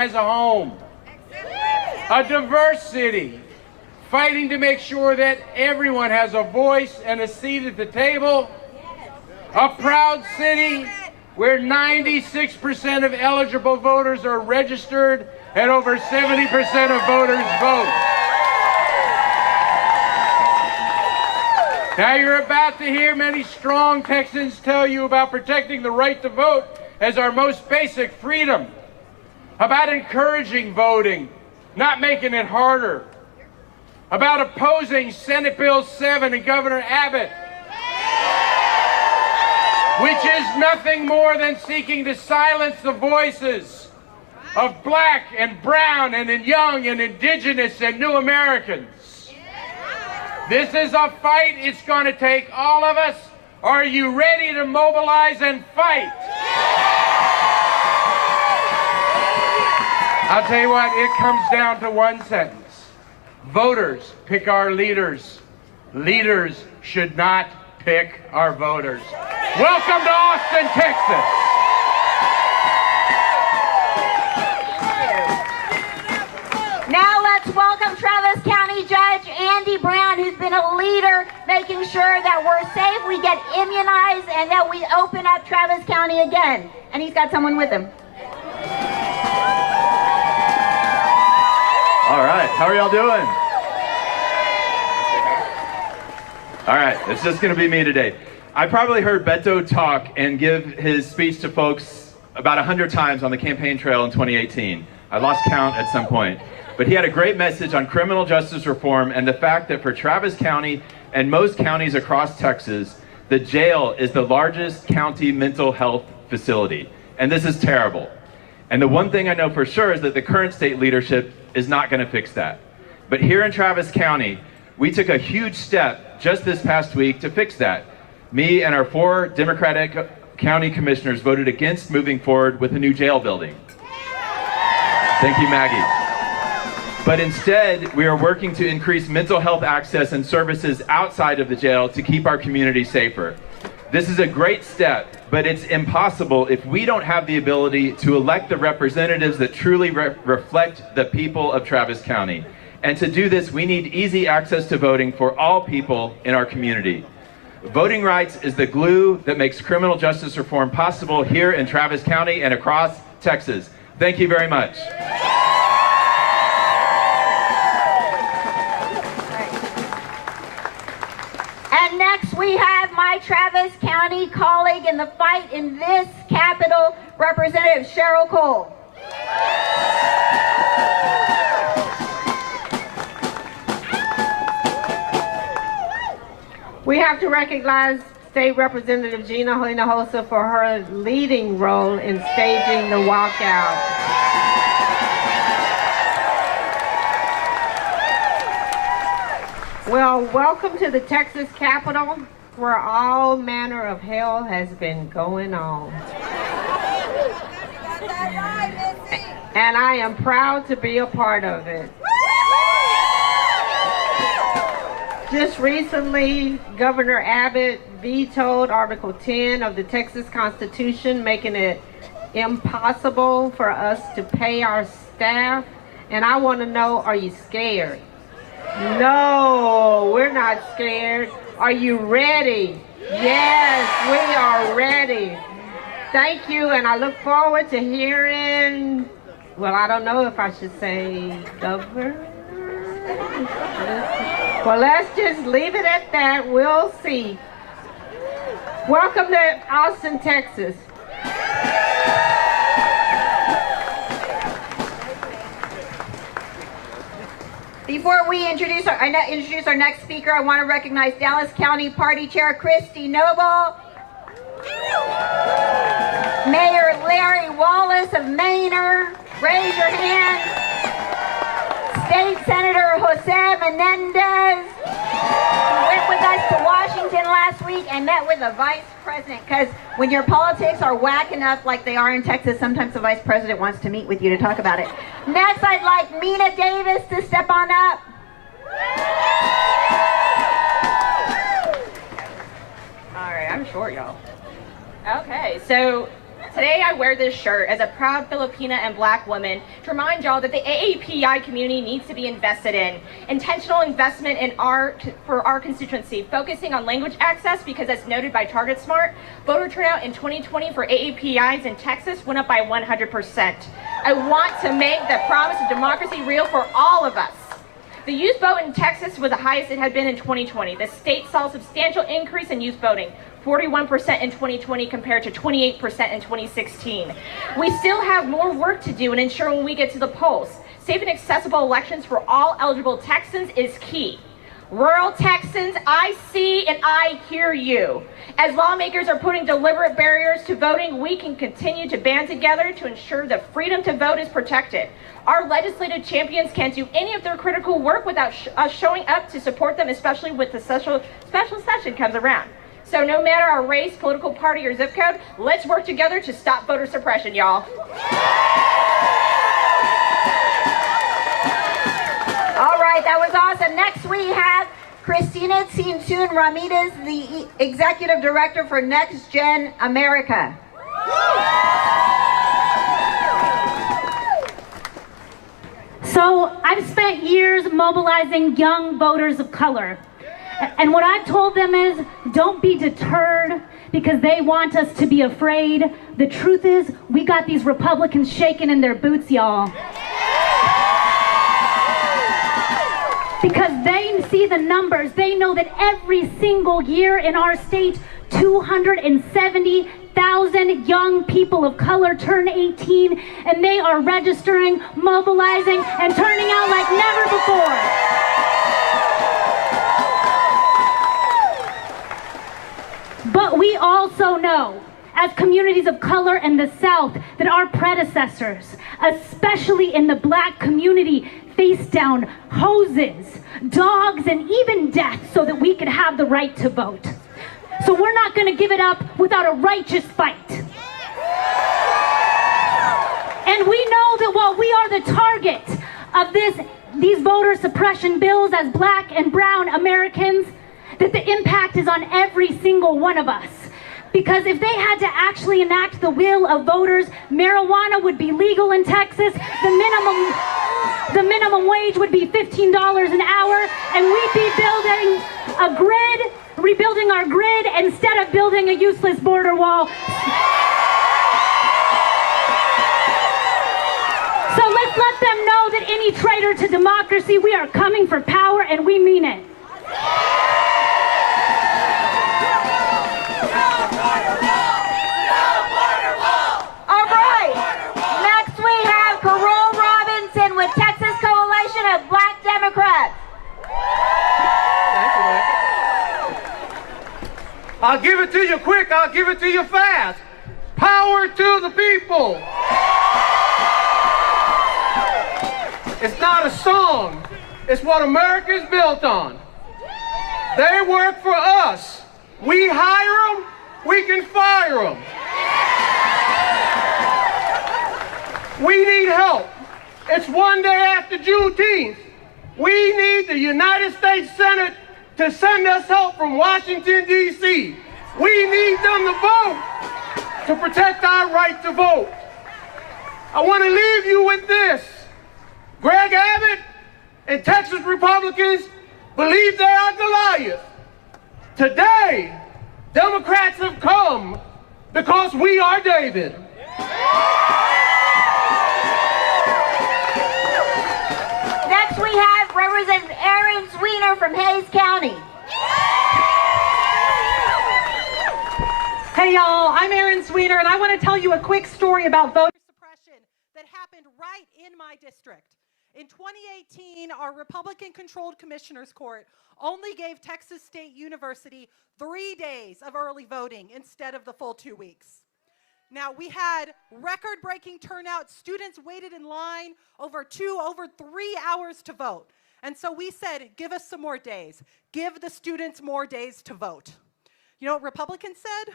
as a home, a diverse city, fighting to make sure that everyone has a voice and a seat at the table, a proud city where 96% of eligible voters are registered and over 70% of voters vote. Now you're about to hear many strong Texans tell you about protecting the right to vote as our most basic freedom, about encouraging voting, not making it harder, about opposing Senate Bill 7 and Governor Abbott, which is nothing more than seeking to silence the voices of black and brown and young and indigenous and new Americans. This is a fight. It's going to take all of us. Are you ready to mobilize and fight? I'll tell you what, it comes down to one sentence. Voters pick our leaders. Leaders should not pick our voters. Welcome to Austin, Texas. Now let's welcome Travis County Judge Andy Brown, who's been a leader making sure that we're safe, we get immunized, and that we open up Travis County again. And he's got someone with him. All right, how are y'all doing? All right, it's just gonna be me today. I probably heard Beto talk and give his speech to folks about 100 times on the campaign trail in 2018. I lost count at some point. But he had a great message on criminal justice reform and the fact that for Travis County and most counties across Texas, the jail is the largest county mental health facility. And this is terrible. And the one thing I know for sure is that the current state leadership is not going to fix that. But here in Travis County, we took a huge step just this past week to fix that. Me and our 4 Democratic county commissioners voted against moving forward with a new jail building. Thank you, Maggie. But instead, we are working to increase mental health access and services outside of the jail to keep our community safer. This is a great step, but it's impossible if we don't have the ability to elect the representatives that truly reflect the people of Travis County. And to do this, we need easy access to voting for all people in our community. Voting rights is the glue that makes criminal justice reform possible here in Travis County and across Texas. Thank you very much. And next we have my Travis County colleague in the fight in this Capitol, Representative Cheryl Cole. We have to recognize State Representative Gina Hinojosa for her leading role in staging the walkout. Well, welcome to the Texas Capitol, where all manner of hell has been going on. And I am proud to be a part of it. Just recently, Governor Abbott vetoed Article 10 of the Texas Constitution, making it impossible for us to pay our staff. And I want to know, are you scared? No, we're not scared. Are you ready? Yes, we are ready. Thank you, and I look forward to hearing, well, I don't know if I should say governor. Well, let's just leave it at that. We'll see. Welcome to Austin, Texas. Before we introduce our next speaker, I want to recognize Dallas County Party Chair Christy Noble, Mayor Larry Wallace of Manor, raise your hand, State Senator Jose Menendez, who went with us to Washington last week and met with the Vice President, because when your politics are whack enough like they are in Texas, sometimes the Vice President wants to meet with you to talk about it. Next, I'd like Mina Davis to step on up. All right, I'm short, y'all. Okay, so Today I wear this shirt as a proud Filipina and Black woman to remind y'all that the AAPI community needs to be invested in. Intentional investment in for our constituency, focusing on language access because as noted by TargetSmart, voter turnout in 2020 for AAPIs in Texas went up by 100%. I want to make the promise of democracy real for all of us. The youth vote in Texas was the highest it had been in 2020. The state saw a substantial increase in youth voting, 41% in 2020 compared to 28% in 2016. We still have more work to do in ensuring when we get to the polls. Safe and accessible elections for all eligible Texans is key. Rural Texans, I see and I hear you. As lawmakers are putting deliberate barriers to voting, we can continue to band together to ensure the freedom to vote is protected. Our legislative champions can't do any of their critical work without us showing up to support them, especially when the special session comes around. So no matter our race, political party, or zip code, let's work together to stop voter suppression, y'all. All right, that was awesome. Next we have Cristina Tintun Ramirez, the Executive Director for Next Gen America. So I've spent years mobilizing young voters of color. And what I've told them is, don't be deterred because they want us to be afraid. The truth is, we got these Republicans shaking in their boots, y'all. Because they see the numbers. They know that every single year in our state, 270,000 young people of color turn 18, and they are registering, mobilizing, and turning out like never before. But we also know, as communities of color in the South, that our predecessors, especially in the Black community, faced down hoses, dogs, and even death so that we could have the right to vote. So we're not going to give it up without a righteous fight. And we know that while we are the target of these voter suppression bills as Black and brown Americans, that the impact is on every single one of us. Because if they had to actually enact the will of voters, marijuana would be legal in Texas, the minimum wage would be $15 an hour, and we'd be building a grid, rebuilding our grid instead of building a useless border wall. So let's let them know that any traitor to democracy, we are coming for power and we mean it. I'll give it to you quick, I'll give it to you fast. Power to the people. It's not a song, it's what America is built on. They work for us. We hire them, we can fire them. We need help. It's one day after Juneteenth. We need the United States Senate to send us help from Washington, D.C. We need them to vote to protect our right to vote. I want to leave you with this. Greg Abbott and Texas Republicans believe they are Goliath. Today, Democrats have come because we are David. Next we have Representative Aaron Sweeter from Hayes County. Hey y'all, I'm Aaron Sweeter, and I want to tell you a quick story about voter suppression that happened right in my district. In 2018, our Republican-controlled Commissioners Court only gave Texas State University 3 days of early voting instead of the full 2 weeks. Now, we had record-breaking turnout. Students waited in line over 3 hours to vote. And so we said, give us some more days. Give the students more days to vote. You know what Republicans said?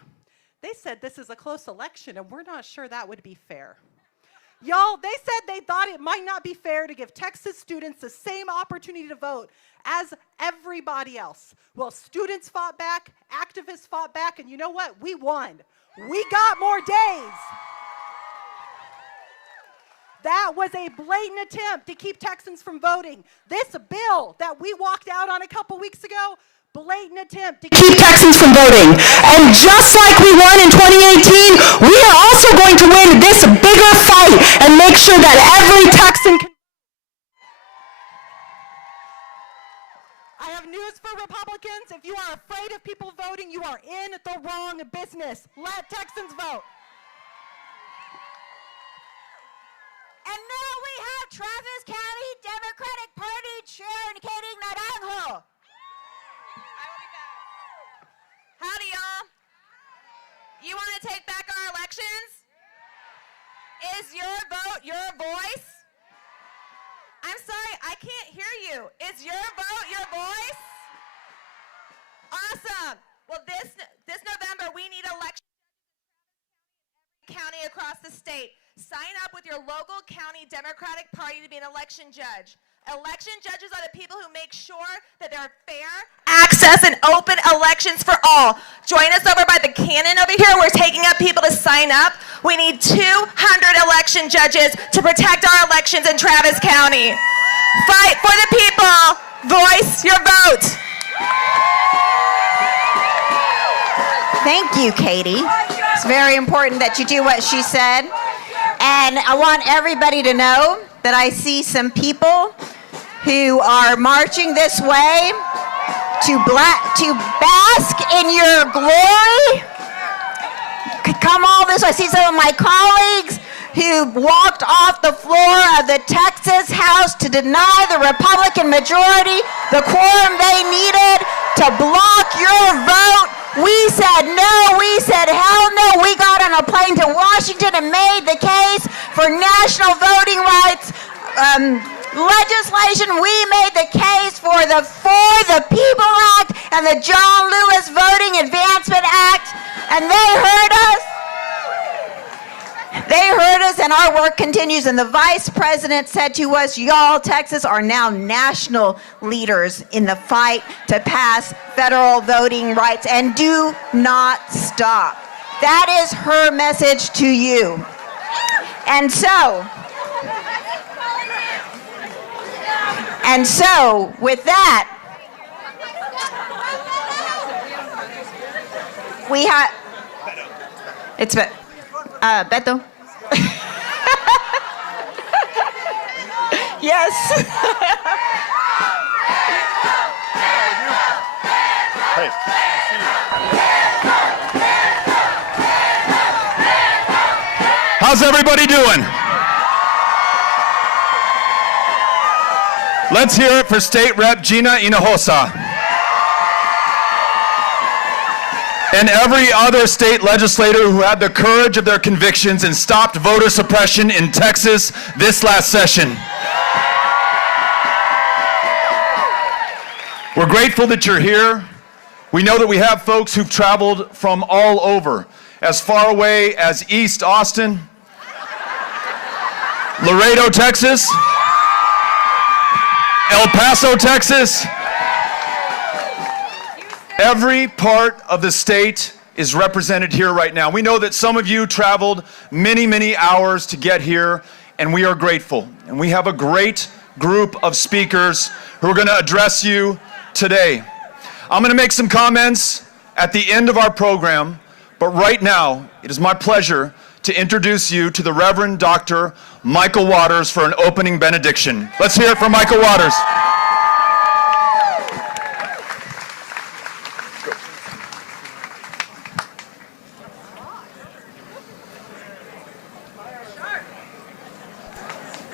They said this is a close election and we're not sure that would be fair. Y'all, they said they thought it might not be fair to give Texas students the same opportunity to vote as everybody else. Well, students fought back, activists fought back, and you know what? We won. We got more days. That was a blatant attempt to keep Texans from voting. This bill that we walked out on a couple weeks ago, blatant attempt to keep Texans from voting. And just like we won in 2018, we are also going to win this bigger fight and make sure that every Texan can. I have news for Republicans. If you are afraid of people voting, you are in the wrong business. Let Texans vote. And now we have Travis County Democratic Party Chair Katie Naranjo. Howdy, y'all. You want to take back our elections? Is your vote your voice? I'm sorry, I can't hear you. Is your vote your voice? Awesome. Well, this November, we need elections in every county across the state. Sign up with your local county Democratic Party to be an election judge. Election judges are the people who make sure that there are fair, access, and open elections for all. Join us over by the cannon over here. We're taking up people to sign up. We need 200 election judges to protect our elections in Travis County. Fight for the people. Voice your vote. Thank you, Katie. It's very important that you do what she said. And I want everybody to know that I see some people who are marching this way to bask in your glory. Come all this way. I see some of my colleagues who walked off the floor of the Texas House to deny the Republican majority the quorum they needed to block your vote. We said no, we said hell no. We got on a plane to Washington and made the case for national voting rights legislation. We made the case for the People Act and the John Lewis Voting Advancement Act, and they heard us. They heard us, and our work continues. And the vice president said to us, y'all, Texas are now national leaders in the fight to pass federal voting rights, and do not stop. That is her message to you. And so with that, we have, it's Beto. Yes. Hey. How's everybody doing? Let's hear it for State Rep Gina Hinojosa. And every other state legislator who had the courage of their convictions and stopped voter suppression in Texas this last session. We're grateful that you're here. We know that we have folks who've traveled from all over, as far away as East Austin, Laredo, Texas, El Paso, Texas. Every part of the state is represented here right now. We know that some of you traveled many, many hours to get here, and we are grateful. And we have a great group of speakers who are going to address you today. I'm going to make some comments at the end of our program, but right now, it is my pleasure to introduce you to the Reverend Dr. Michael Waters for an opening benediction. Let's hear it for Michael Waters.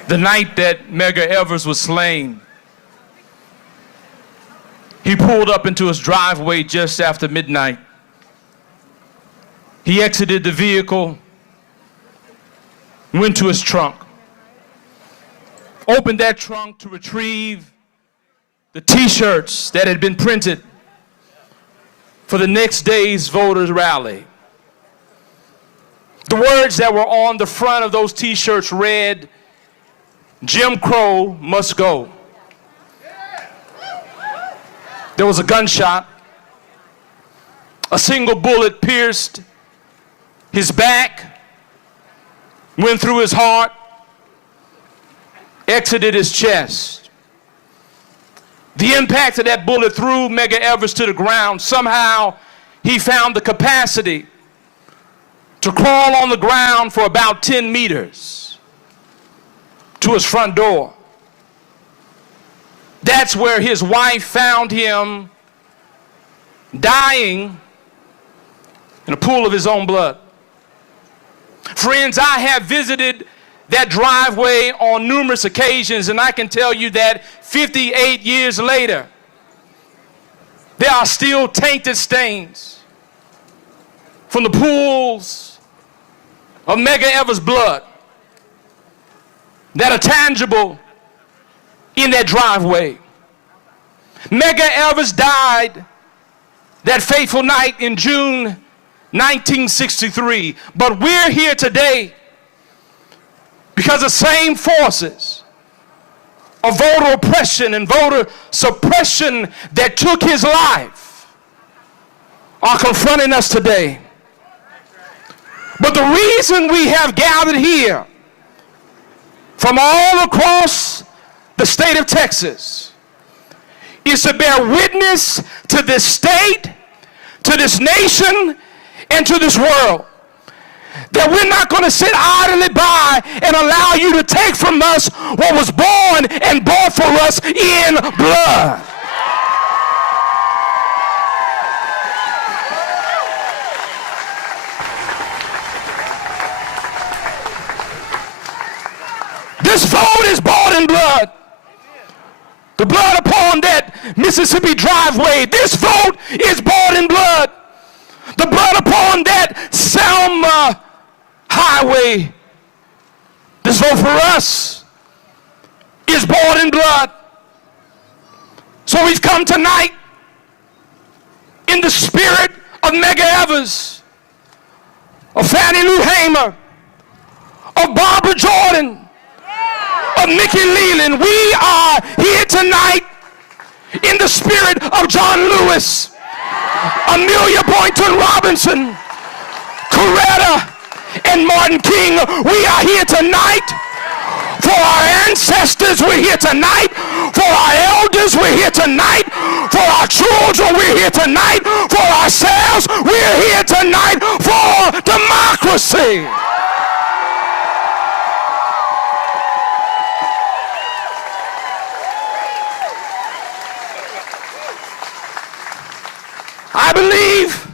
The night that Medgar Evers was slain, he pulled up into his driveway just after midnight. He exited the vehicle, went to his trunk, opened that trunk to retrieve the T-shirts that had been printed for the next day's voters' rally. The words that were on the front of those T-shirts read, "Jim Crow must go." There was a gunshot. A single bullet pierced his back, went through his heart, exited his chest. The impact of that bullet threw Medgar Evers to the ground. Somehow, he found the capacity to crawl on the ground for about 10 meters to his front door. That's where his wife found him dying in a pool of his own blood. Friends, I have visited that driveway on numerous occasions, and I can tell you that 58 years later, there are still tainted stains from the pools of Medgar Evers' blood that are tangible in that driveway. Medgar Evers died that fateful night in June 1963, but we're here today because the same forces of voter oppression and voter suppression that took his life are confronting us today. But the reason we have gathered here from all across the state of Texas is to bear witness to this state, to this nation, and to this world. That we're not going to sit idly by and allow you to take from us what was born and bought for us in blood. This vote is bought in blood. The blood upon that Mississippi driveway. This vote is bought in blood. The blood upon that Selma highway. This vote for us is bought in blood. So we've come tonight in the spirit of Medgar Evers, of Fannie Lou Hamer, of Barbara Jordan, of Nikki Leland. We are here tonight in the spirit of John Lewis, Amelia Boynton Robinson, Coretta, and Martin King. We are here tonight for our ancestors. We're here tonight for our elders. We're here tonight for our children. We're here tonight for ourselves. We're here tonight for democracy. I believe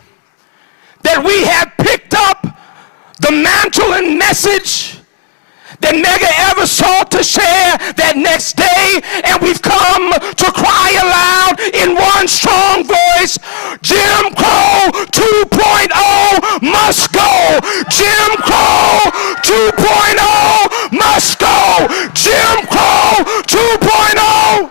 that we have picked up the mantle and message that Medgar Evers sought to share that next day, and we've come to cry aloud in one strong voice: Jim Crow 2.0 must go. Jim Crow 2.0 must go. Jim Crow 2.0.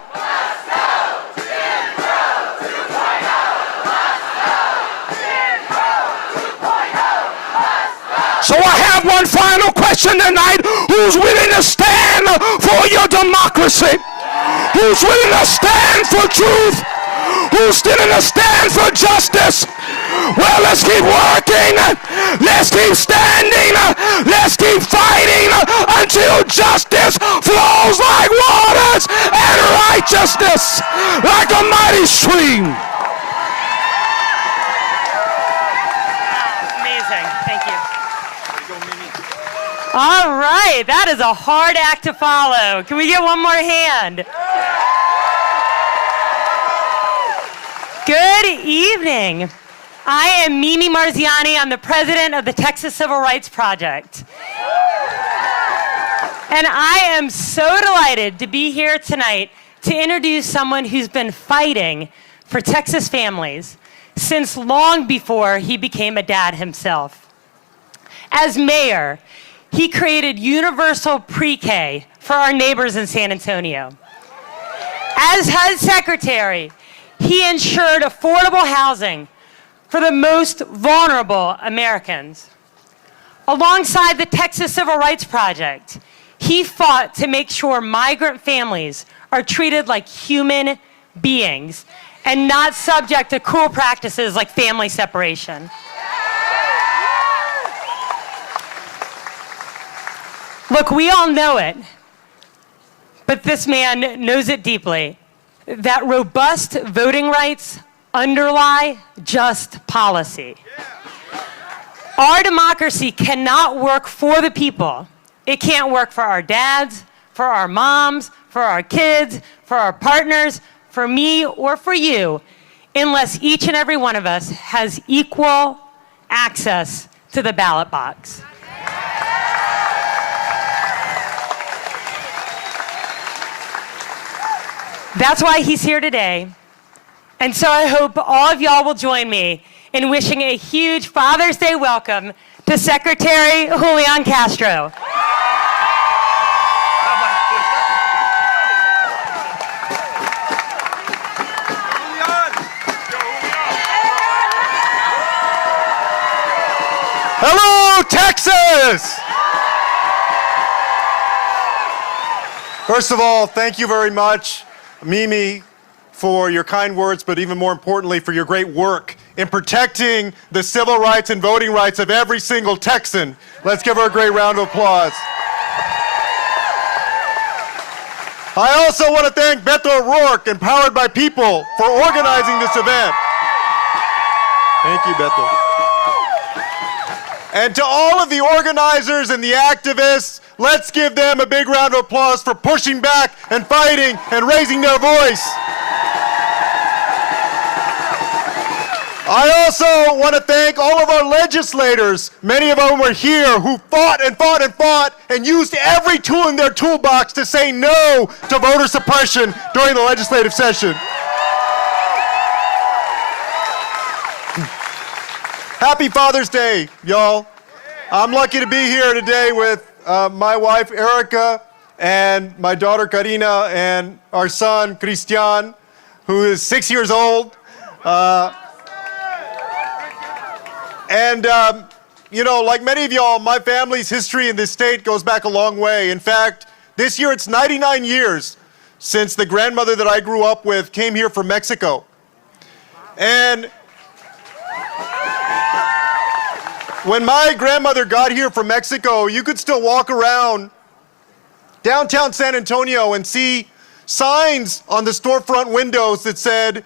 So I have one final question tonight. Who's willing to stand for your democracy? Who's willing to stand for truth? Who's willing to stand for justice? Well, let's keep working. Let's keep standing. Let's keep fighting until justice flows like waters and righteousness like a mighty stream. All right, that is a hard act to follow. Can we get one more hand? Good evening. I am Mimi Marziani. I'm the president of the Texas Civil Rights Project. And I am so delighted to be here tonight to introduce someone who's been fighting for Texas families since long before he became a dad himself. As mayor, he created universal pre-K for our neighbors in San Antonio. As HUD secretary, he ensured affordable housing for the most vulnerable Americans. Alongside the Texas Civil Rights Project, he fought to make sure migrant families are treated like human beings and not subject to cruel practices like family separation. Look, we all know it, but this man knows it deeply, that robust voting rights underlie just policy. Our democracy cannot work for the people. It can't work for our dads, for our moms, for our kids, for our partners, for me, or for you, unless each and every one of us has equal access to the ballot box. That's why he's here today. And so I hope all of y'all will join me in wishing a huge Father's Day welcome to Secretary Julian Castro. Hello, Texas! First of all, thank you very much, Mimi, for your kind words, but even more importantly, for your great work in protecting the civil rights and voting rights of every single Texan. Let's give her a great round of applause. I also want to thank Beto O'Rourke, Empowered by People, for organizing this event. Thank you, Beto. And to all of the organizers and the activists, let's give them a big round of applause for pushing back and fighting and raising their voice. I also want to thank all of our legislators, many of them were here, who fought and fought and fought and used every tool in their toolbox to say no to voter suppression during the legislative session. Happy Father's Day, y'all. I'm lucky to be here today with my wife, Erica, and my daughter, Karina, and our son, Christian, who is 6 years old. You know, like many of y'all, my family's history in this state goes back a long way. In fact, this year it's 99 years since the grandmother that I grew up with came here from Mexico. And when my grandmother got here from Mexico, you could still walk around downtown San Antonio and see signs on the storefront windows that said,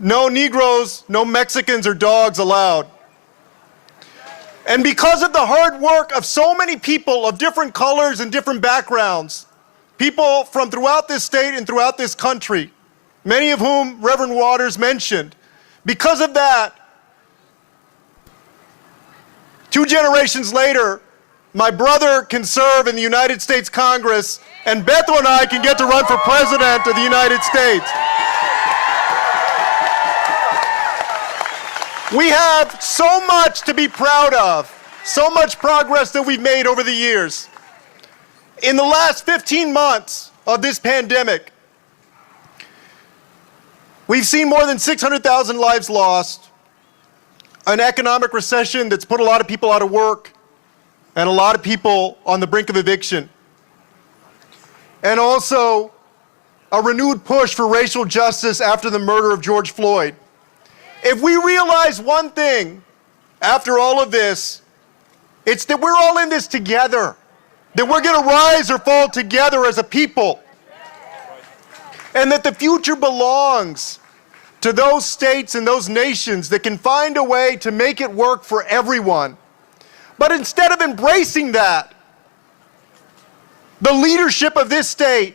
"No Negroes, no Mexicans or dogs allowed." And because of the hard work of so many people of different colors and different backgrounds, people from throughout this state and throughout this country, many of whom Reverend Waters mentioned, because of that, 2 generations later, my brother can serve in the United States Congress, and Beto and I can get to run for President of the United States. We have so much to be proud of, so much progress that we've made over the years. In the last 15 months of this pandemic, we've seen more than 600,000 lives lost, an economic recession that's put a lot of people out of work, and a lot of people on the brink of eviction, and also a renewed push for racial justice after the murder of George Floyd. If we realize one thing after all of this, it's that we're all in this together, that we're going to rise or fall together as a people, and that the future belongs to those states and those nations that can find a way to make it work for everyone. But instead of embracing that, the leadership of this state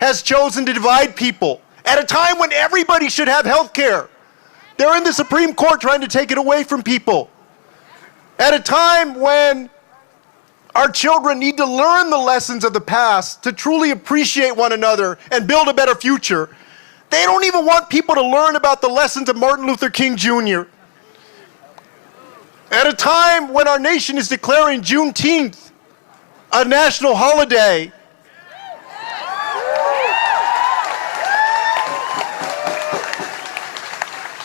has chosen to divide people at a time when everybody should have health care. They're in the Supreme Court trying to take it away from people. At a time when our children need to learn the lessons of the past to truly appreciate one another and build a better future, they don't even want people to learn about the lessons of Martin Luther King Jr. At a time when our nation is declaring Juneteenth a national holiday,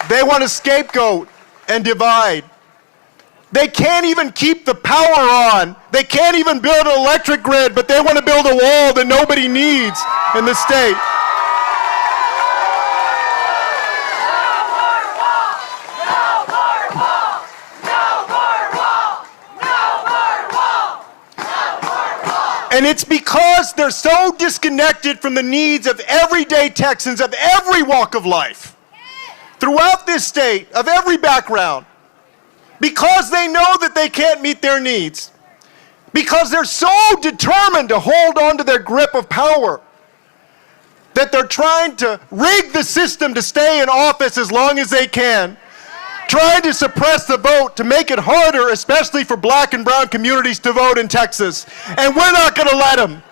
they want to scapegoat and divide. They can't even keep the power on. They can't even build an electric grid, but they want to build a wall that nobody needs in the state. And it's because they're so disconnected from the needs of everyday Texans of every walk of life, throughout this state, of every background, because they know that they can't meet their needs, because they're so determined to hold on to their grip of power, that they're trying to rig the system to stay in office as long as they can, trying to suppress the vote to make it harder, especially for black and brown communities, to vote in Texas. And we're not going to let them.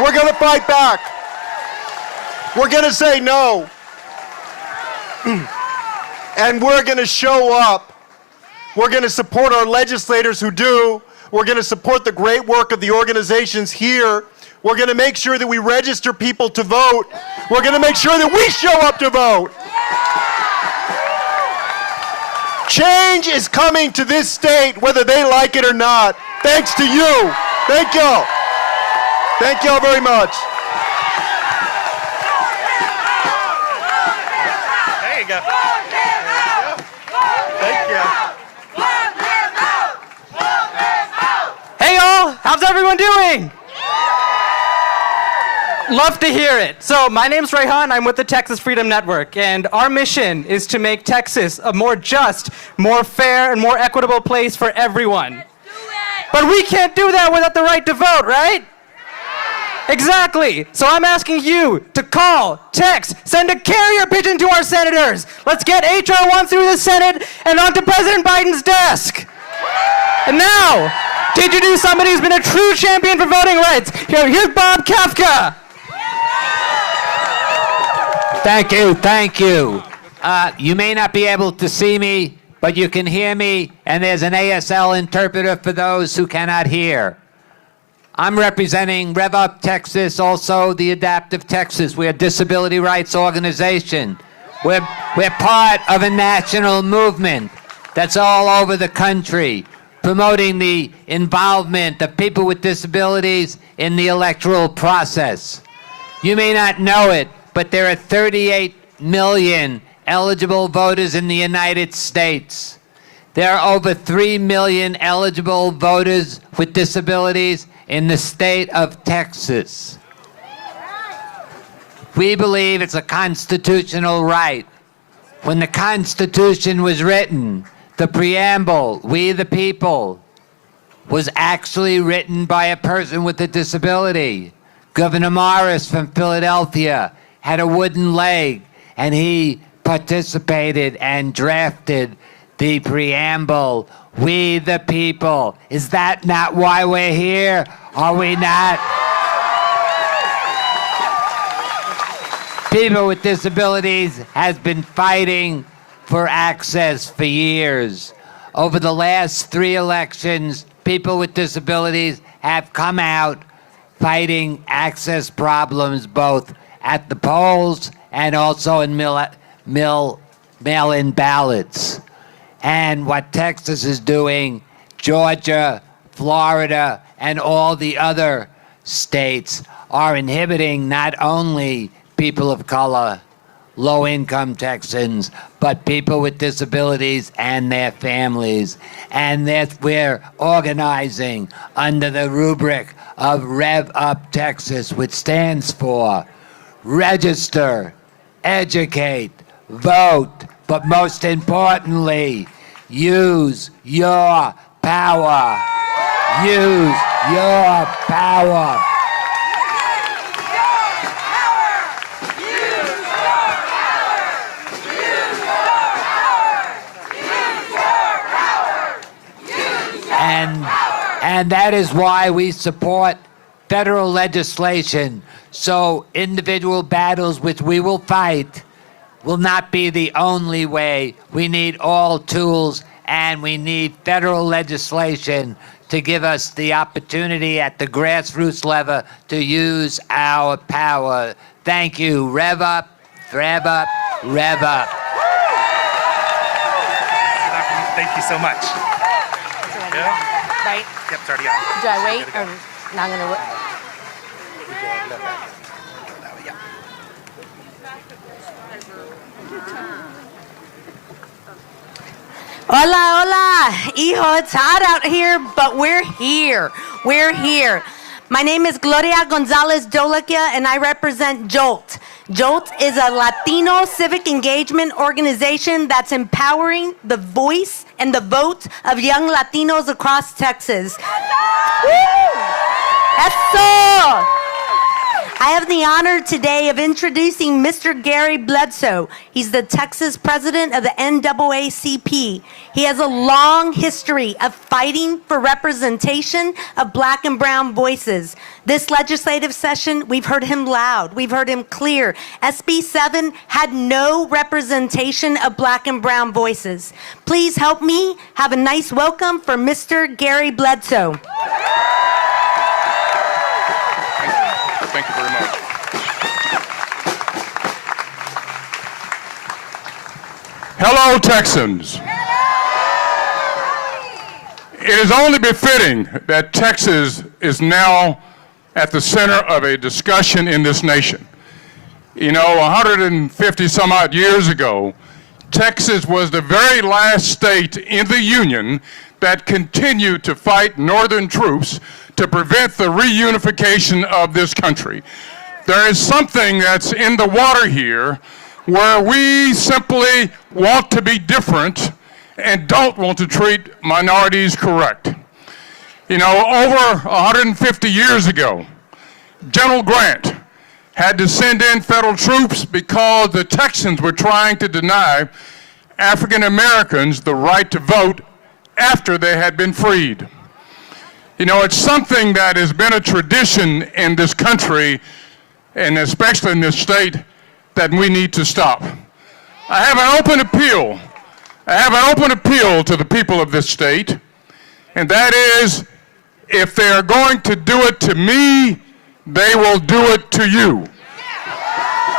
We're going to fight back. We're going to say no. And we're going to show up. We're going to support our legislators who do. We're going to support the great work of the organizations here. We're going to make sure that we register people to vote. We're going to make sure that we show up to vote. Change is coming to this state, whether they like it or not, thanks to you. Thank y'all. Thank y'all very much. There you go. Thank you. Hey y'all, how's everyone doing? Love to hear it. So my name's Rayhan, I'm with the Texas Freedom Network, and our mission is to make Texas a more just, more fair, and more equitable place for everyone. But we can't do that without the right to vote, right? Exactly. So I'm asking you to call, text, send a carrier pigeon to our senators. Let's get HR 1 through the Senate and onto President Biden's desk. And now, to introduce somebody who's been a true champion for voting rights, here's Bob Kafka. Thank you, thank you. You may not be able to see me, but you can hear me, and there's an ASL interpreter for those who cannot hear. I'm representing Rev Up Texas, also the Adaptive Texas. We're a disability rights organization. We're part of a national movement that's all over the country, promoting the involvement of people with disabilities in the electoral process. You may not know it, but there are 38 million eligible voters in the United States. There are over 3 million eligible voters with disabilities in the state of Texas. We believe it's a constitutional right. When the Constitution was written, the preamble, "We the people," was actually written by a person with a disability. Governor Morris from Philadelphia had a wooden leg, and he participated and drafted the preamble, "We the people." Is that not why we're here? Are we not? People with disabilities has been fighting for access for years. Over the last 3 elections, people with disabilities have come out fighting access problems both at the polls and also in mail-in ballots. And what Texas is doing, Georgia, Florida, and all the other states are inhibiting not only people of color, low-income Texans, but people with disabilities and their families. And that we're organizing under the rubric of Rev Up Texas, which stands for register, educate, vote, but most importantly, use your power. Use your power. And that is why we support federal legislation, so individual battles which we will fight will not be the only way. We need all tools, and we need federal legislation to give us the opportunity at the grassroots level to use our power. Thank you. Rev up, rev up, rev up. Thank you so much. Yeah? Right? Yep, it's already on. Do I wait or not going to wait? Hola, hola. Hijo, it's hot out here, but we're here. We're here. My name is Gloria Gonzalez Dolakia, and I represent JOLT. JOLT is a Latino civic engagement organization that's empowering the voice and the vote of young Latinos across Texas. Woo! Eso! I have the honor today of introducing Mr. Gary Bledsoe. He's the Texas president of the NAACP. He has a long history of fighting for representation of black and brown voices. This legislative session, we've heard him loud, we've heard him clear. SB 7 had no representation of black and brown voices. Please help me have a nice welcome for Mr. Gary Bledsoe. Thank you very much. Hello, Texans. It is only befitting that Texas is now at the center of a discussion in this nation. You know, 150 some odd years ago, Texas was the very last state in the Union that continued to fight Northern troops to prevent the reunification of this country. There is something that's in the water here where we simply want to be different and don't want to treat minorities correct. You know, over 150 years ago, General Grant had to send in federal troops because the Texans were trying to deny African Americans the right to vote after they had been freed. You know, it's something that has been a tradition in this country, and especially in this state, that we need to stop. I have an open appeal. I have an open appeal to the people of this state, and that is, if they are going to do it to me, they will do it to you.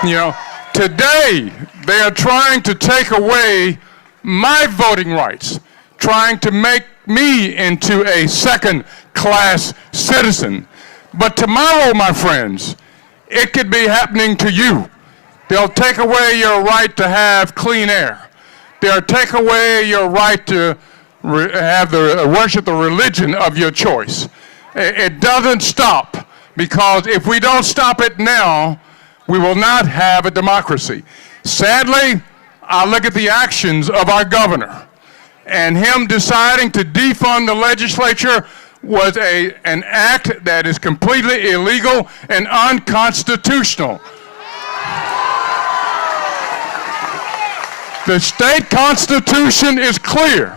You know, today they are trying to take away my voting rights, trying to make me into a second-class citizen. But tomorrow, my friends, it could be happening to you. They'll take away your right to have clean air. They'll take away your right to worship the religion of your choice. It doesn't stop, because if we don't stop it now, we will not have a democracy. Sadly, I look at the actions of our governor, and him deciding to defund the legislature was an act that is completely illegal and unconstitutional. The state constitution is clear.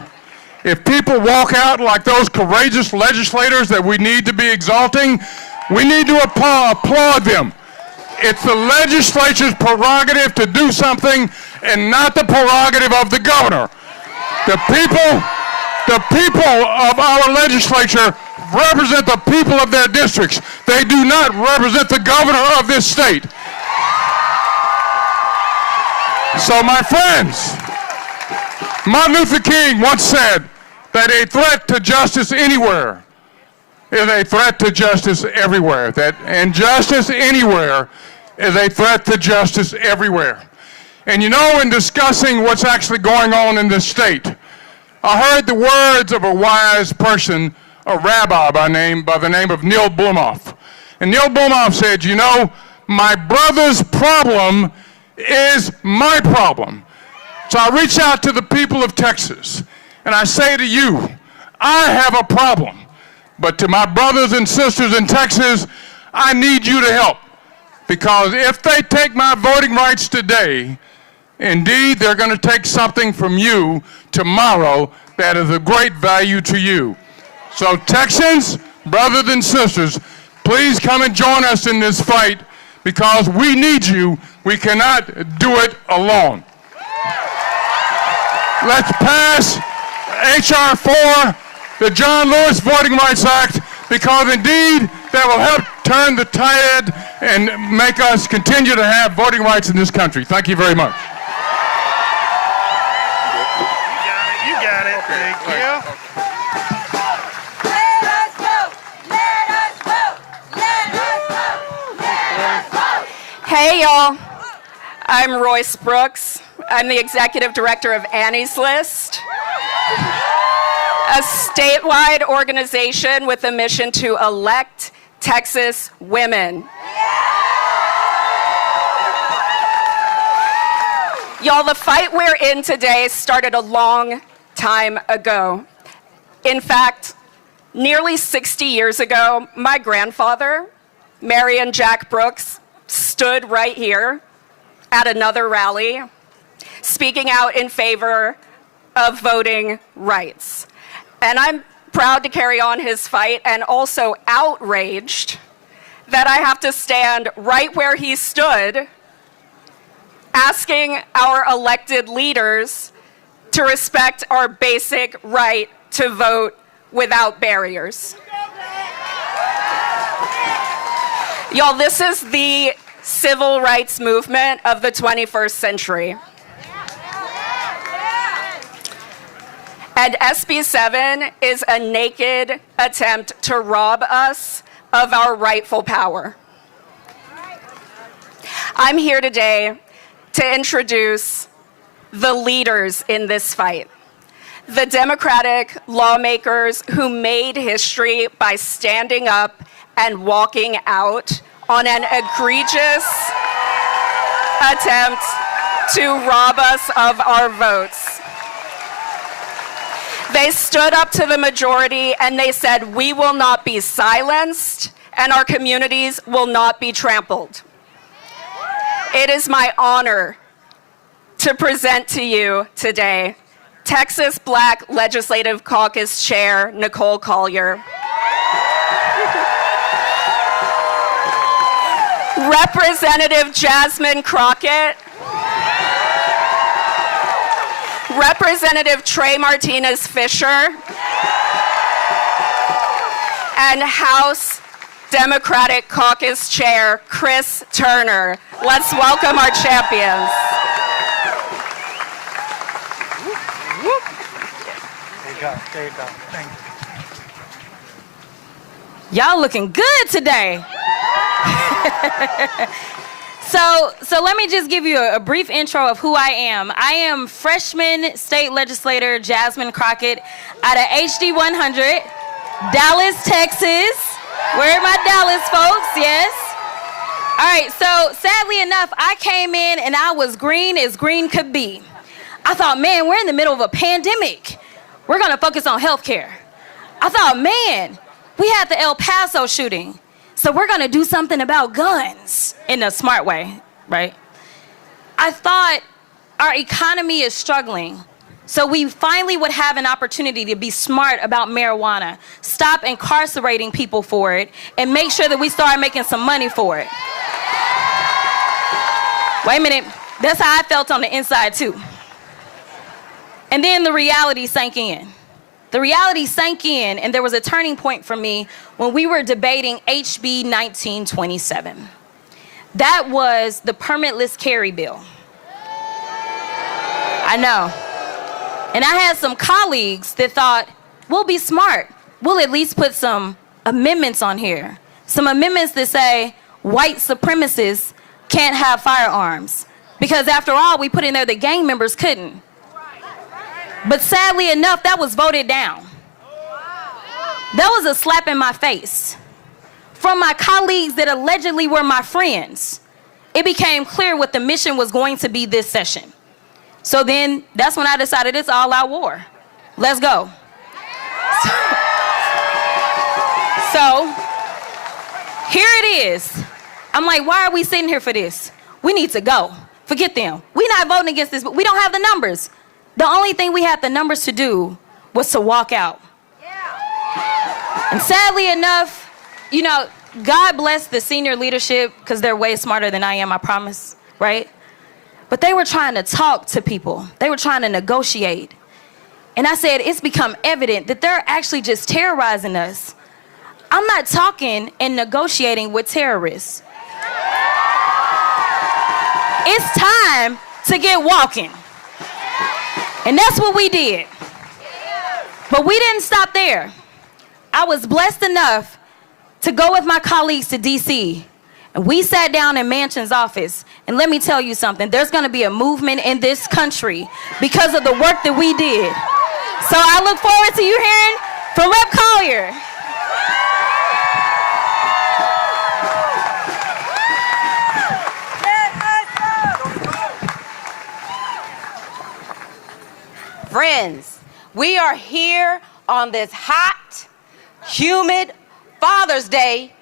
If people walk out like those courageous legislators that we need to be exalting, we need to applaud them. It's the legislature's prerogative to do something and not the prerogative of the governor. The people of our legislature represent the people of their districts. They do not represent the governor of this state. So, my friends, Martin Luther King once said that a threat to justice anywhere is a threat to justice everywhere. That injustice anywhere is a threat to justice everywhere. And you know, in discussing what's actually going on in this state, I heard the words of a wise person, a rabbi by the name of Neil Blumhoff. And Neil Blumhoff said, you know, my brother's problem is my problem. So I reach out to the people of Texas, and I say to you, I have a problem. But to my brothers and sisters in Texas, I need you to help. Because if they take my voting rights today, indeed, they're going to take something from you tomorrow that is of great value to you. So Texans, brothers and sisters, please come and join us in this fight, because we need you. We cannot do it alone. Let's pass H.R. 4, the John Lewis Voting Rights Act, because indeed that will help turn the tide and make us continue to have voting rights in this country. Thank you very much. You got it. Thank you. Let us vote! Let us vote! Let us vote! Let us vote! Hey, y'all. I'm Royce Brooks. I'm the executive director of Annie's List. a statewide organization with a mission to elect Texas women. Y'all, the fight we're in today started a long time ago. In fact, nearly 60 years ago, my grandfather, Marion Jack Brooks, stood right here at another rally, speaking out in favor of voting rights. And I'm proud to carry on his fight and also outraged that I have to stand right where he stood, asking our elected leaders to respect our basic right to vote without barriers. Y'all, this is the civil rights movement of the 21st century. And SB 7 is a naked attempt to rob us of our rightful power. I'm here today to introduce the leaders in this fight, the Democratic lawmakers who made history by standing up and walking out on an egregious attempt to rob us of our votes. They stood up to the majority and they said, we will not be silenced and our communities will not be trampled. It is my honor to present to you today Texas Black Legislative Caucus Chair Nicole Collier, Representative Jasmine Crockett, Representative Trey Martinez Fisher, and House Democratic Caucus Chair Chris Turner. Let's welcome our champions. There you go. Thank you. Y'all looking good today. So let me just give you a brief intro of who I am. I am freshman state legislator Jasmine Crockett out of HD 100, Dallas, Texas. Where are my Dallas folks? Yes. All right, so sadly enough, I came in and I was green as green could be. I thought, man, we're in the middle of a pandemic. We're gonna focus on healthcare. I thought, man, we had the El Paso shooting, so we're gonna do something about guns in a smart way, right? I thought our economy is struggling, so we finally would have an opportunity to be smart about marijuana, stop incarcerating people for it, and make sure that we start making some money for it. Wait a minute, that's how I felt on the inside too. And then the reality sank in. The reality sank in, and there was a turning point for me when we were debating HB 1927. That was the permitless carry bill. I know. And I had some colleagues that thought, we'll be smart. We'll at least put some amendments on here. Some amendments that say white supremacists can't have firearms. Because after all, we put in there that gang members couldn't. But sadly enough, that was voted down. That was a slap in my face. From my colleagues that allegedly were my friends, it became clear what the mission was going to be this session. So then, that's when I decided it's all out war. Let's go. So, here it is. I'm like, why are we sitting here for this? We need to go. Forget them. We're not voting against this, but we don't have the numbers. The only thing we had the numbers to do was to walk out. And sadly enough, you know, God bless the senior leadership because they're way smarter than I am, I promise, right? But they were trying to talk to people. They were trying to negotiate. And I said, it's become evident that they're actually just terrorizing us. I'm not talking and negotiating with terrorists. It's time to get walking. And that's what we did. But we didn't stop there. I was blessed enough to go with my colleagues to DC. And we sat down in Manchin's office. And let me tell you something, there's gonna be a movement in this country because of the work that we did. So I look forward to you hearing from Rep. Collier. Friends, we are here on this hot, humid Father's Day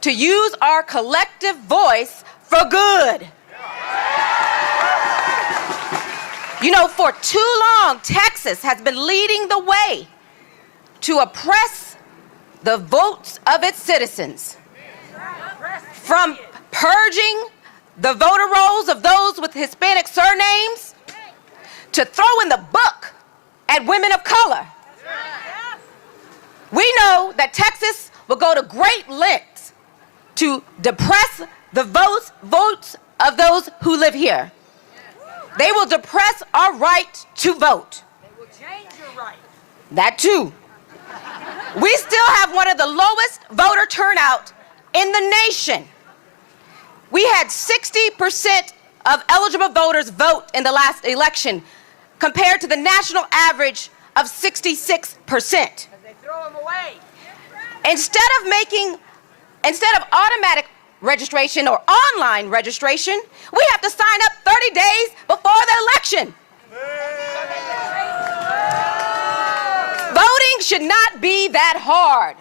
to use our collective voice for good. You know, for too long, Texas has been leading the way to oppress the votes of its citizens. From purging the voter rolls of those with Hispanic surnames to throwing the book at women of color. We know that Texas will go to great lengths to depress the votes of those who live here. They will depress our right to vote. They will change your right. That too. We still have one of the lowest voter turnout in the nation. We had 60% of eligible voters vote in the last election, compared to the national average of 66%. They throw them away. Instead of automatic registration or online registration, we have to sign up 30 days before the election. Voting should not be that hard.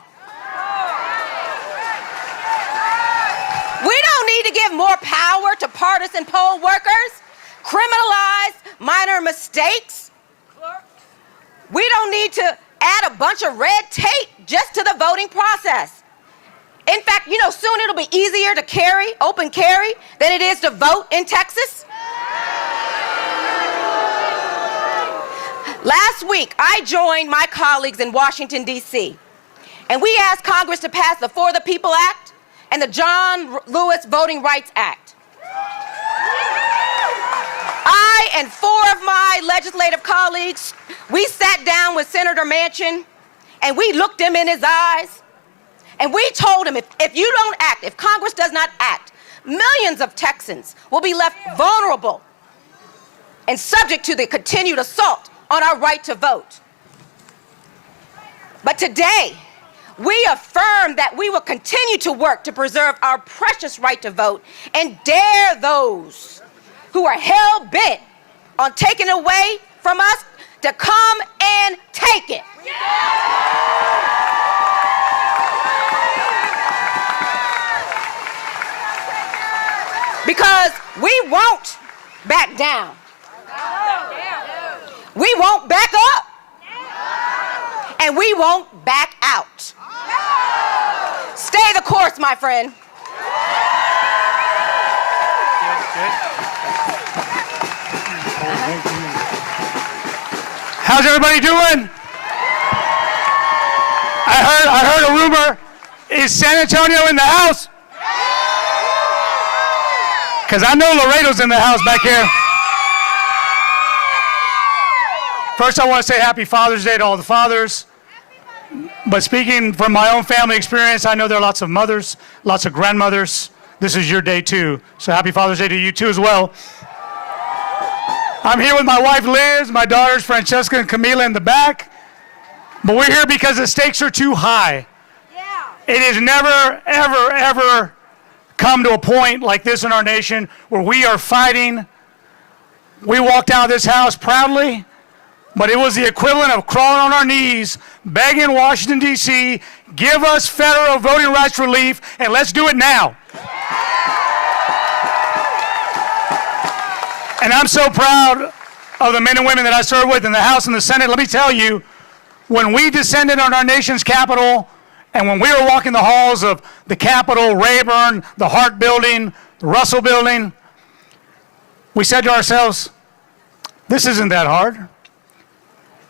We don't need to give more power to partisan poll workers, criminalize minor mistakes. We don't need to add a bunch of red tape just to the voting process. In fact, you know, soon it'll be easier to carry, open carry, than it is to vote in Texas. Last week, I joined my colleagues in Washington, D.C., and we asked Congress to pass the For the People Act and the John Lewis Voting Rights Act. I and 4 of my legislative colleagues, we sat down with Senator Manchin, and we looked him in his eyes, and we told him, if you don't act, if Congress does not act, millions of Texans will be left vulnerable and subject to the continued assault on our right to vote. But today, we affirm that we will continue to work to preserve our precious right to vote and dare those who are hell-bent on taking it away from us to come and take it. Because we won't back down. We won't back up. And we won't back out. Stay the course, my friend. How's everybody doing? I heard a rumor. Is San Antonio in the house? Because I know Laredo's in the house back here. First, I want to say Happy Father's Day to all the fathers. But speaking from my own family experience, I know there are lots of mothers, lots of grandmothers. This is your day too. So happy Father's Day to you too as well. I'm here with my wife Liz, my daughters Francesca and Camila in the back. But we're here because the stakes are too high. It has never, ever, ever come to a point like this in our nation where we are fighting. We walked out of this house proudly, but it was the equivalent of crawling on our knees, begging Washington, D.C., give us federal voting rights relief, and let's do it now. And I'm so proud of the men and women that I serve with in the House and the Senate. Let me tell you, when we descended on our nation's capital, and when we were walking the halls of the Capitol, Rayburn, the Hart Building, the Russell Building, we said to ourselves, this isn't that hard.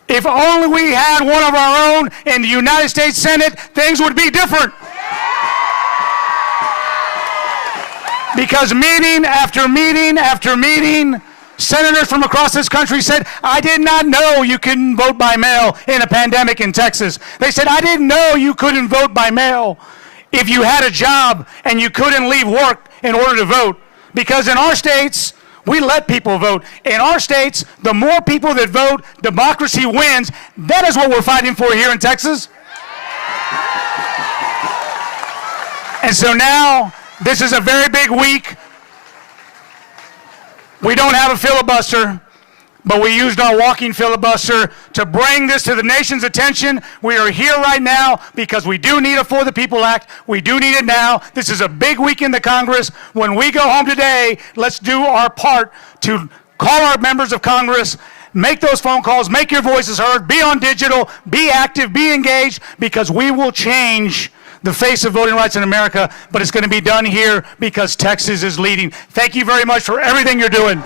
If only we had one of our own in the United States Senate, things would be different. Because meeting after meeting after meeting, senators from across this country said, I did not know you couldn't vote by mail in a pandemic in Texas. They said, I didn't know you couldn't vote by mail if you had a job and you couldn't leave work in order to vote. Because in our states, We let people vote. In our states, the more people that vote, democracy wins. That is what we're fighting for here in Texas. And so now, this is a very big week. We don't have a filibuster, but we used our walking filibuster to bring this to the nation's attention. We are here right now because we do need a For the People Act. We do need it now. This is a big week in the Congress. When we go home today, let's do our part to call our members of Congress, make those phone calls, make your voices heard, be on digital, be active, be engaged, because we will change the face of voting rights in America, but it's going to be done here because Texas is leading. Thank you very much for everything you're doing.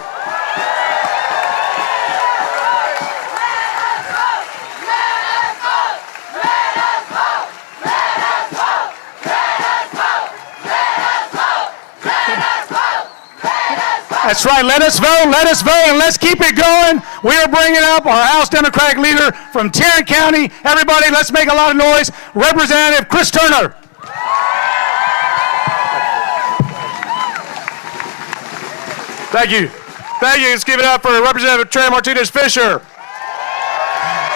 That's right. Let us vote, and let's keep it going. We are bringing up our House Democratic leader from Tarrant County. Everybody, let's make a lot of noise. Representative Chris Turner. Thank you. Thank you. Let's give it up for Representative Trey Martinez Fisher.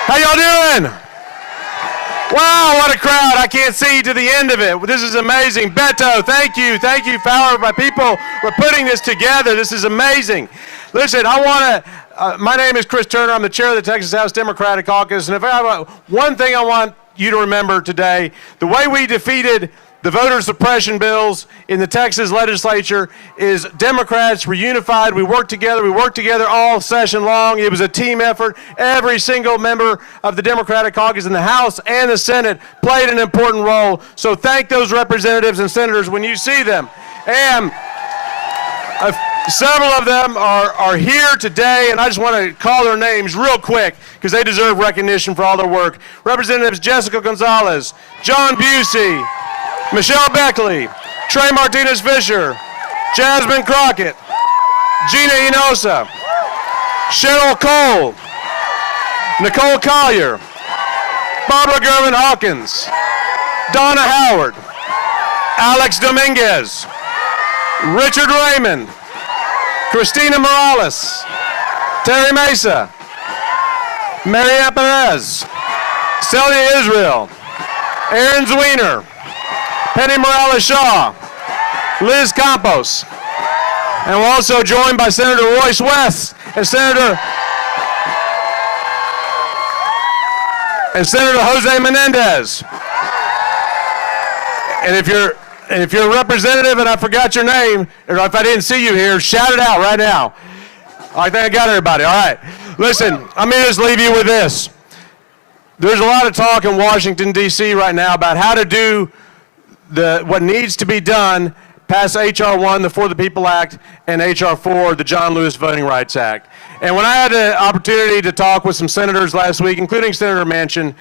How y'all doing? Wow, what a crowd. I can't see to the end of it. This is amazing. Beto, thank you. Thank you, Fowler, my people, for putting this together. This is amazing. Listen, my name is Chris Turner. I'm the chair of the Texas House Democratic Caucus. And if I have one thing I want you to remember today, the way we defeated the voter suppression bills in the Texas legislature is Democrats were unified. We worked together all session long. It was a team effort. Every single member of the Democratic caucus in the House and the Senate played an important role. So thank those representatives and senators when you see them. And several of them are here today, and I just want to call their names real quick because they deserve recognition for all their work. Representatives Jessica Gonzalez, John Busey, Michelle Beckley, Trey Martinez Fisher, Jasmine Crockett, Gina Enosa, Cheryl Cole, Nicole Collier, Barbara Gervin Hawkins, Donna Howard, Alex Dominguez, Richard Raymond, Christina Morales, Terry Mesa, Marianne Perez, Celia Israel, Aaron Zwiener, Penny Morales-Shaw, Liz Campos, and we're also joined by Senator Royce West and Senator Jose Menendez. And if you're a representative and I forgot your name, or if I didn't see you here, shout it out right now. I think I got everybody. All right. Listen, I'm going to just leave you with this. There's a lot of talk in Washington, D.C. right now about how to do what needs to be done, pass H.R. 1, the For the People Act, and H.R. 4, the John Lewis Voting Rights Act. And when I had the opportunity to talk with some senators last week, including Senator Manchin,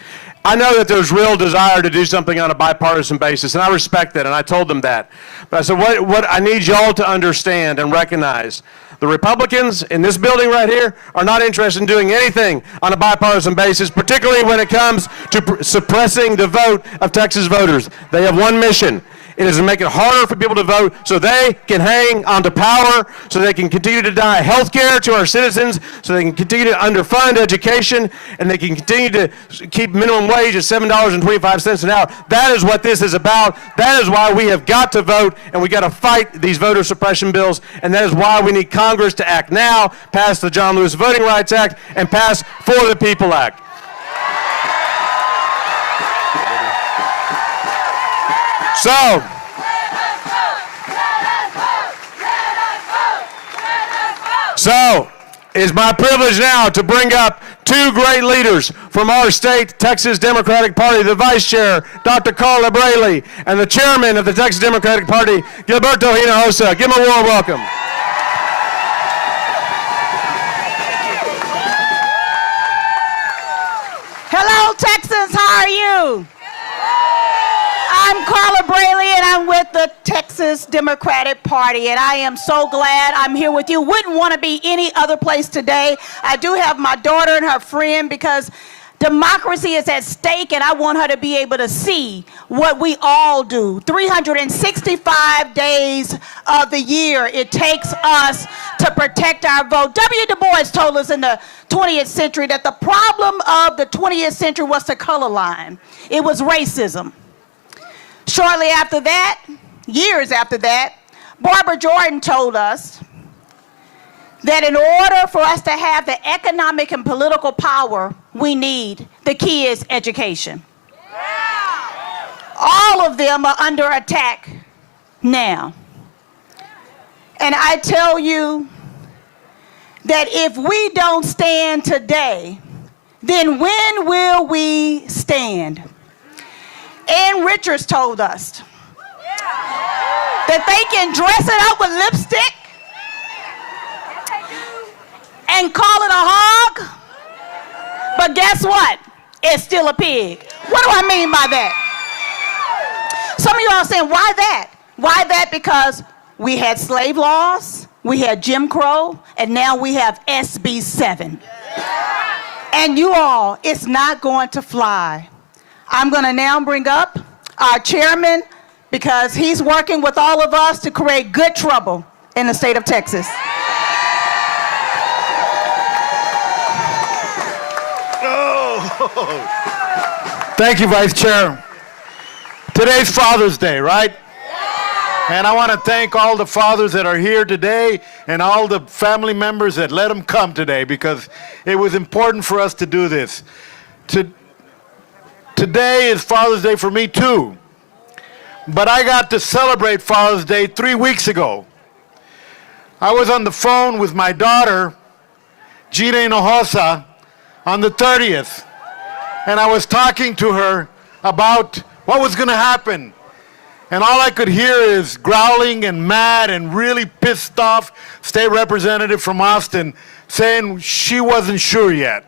I know that there's real desire to do something on a bipartisan basis, and I respect that, and I told them that. But I said, what I need y'all to understand and recognize, the Republicans in this building right here are not interested in doing anything on a bipartisan basis, particularly when it comes to suppressing the vote of Texas voters. They have one mission. It is to make it harder for people to vote so they can hang onto power, so they can continue to deny health care to our citizens, so they can continue to underfund education, and they can continue to keep minimum wage at $7.25 an hour. That is what this is about. That is why we have got to vote, and we got to fight these voter suppression bills, and that is why we need Congress to act now, pass the John Lewis Voting Rights Act, and pass For the People Act. So, it's my privilege now to bring up two great leaders from our state, Texas Democratic Party, the Vice Chair, Dr. Carla Braley, and the Chairman of the Texas Democratic Party, Gilberto Hinojosa. Give them a warm welcome. Hello, Texans. How are you? I'm Carla Braley, and I'm with the Texas Democratic Party, and I am so glad I'm here with you. Wouldn't want to be any other place today. I do have my daughter and her friend because democracy is at stake, and I want her to be able to see what we all do. 365 days of the year it takes us to protect our vote. W. Du Bois told us in the 20th century that the problem of the 20th century was the color line. It was racism. Shortly after that, years after that, Barbara Jordan told us that in order for us to have the economic and political power we need, the key is education. All of them are under attack now. And I tell you that if we don't stand today, then when will we stand? Ann Richards told us that they can dress it up with lipstick and call it a hog, but guess what? It's still a pig. What do I mean by that? Some of you are saying, why that? Why that? Because we had slave laws, we had Jim Crow, and now we have SB 7. And you all, it's not going to fly. I'm going to now bring up our chairman because he's working with all of us to create good trouble in the state of Texas. Thank you, Vice Chair. Today's Father's Day, right? And I want to thank all the fathers that are here today and all the family members that let them come today because it was important for us to do this. Today is Father's Day for me too. But I got to celebrate Father's Day 3 weeks ago. I was on the phone with my daughter, Gina Hinojosa, on the 30th. And I was talking to her about what was going to happen. And all I could hear is growling and mad and really pissed off state representative from Austin saying she wasn't sure yet.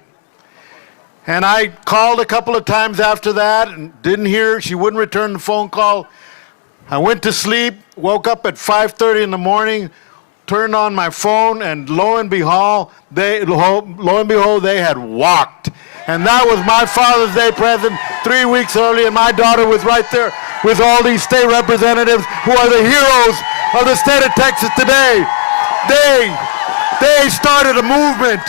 And I called a couple of times after that and didn't hear. She wouldn't return the phone call. I went to sleep, woke up at 5:30 in the morning, turned on my phone, and lo and behold, they had walked. And that was my Father's Day present 3 weeks early, and my daughter was right there with all these state representatives who are the heroes of the state of Texas today. They started a movement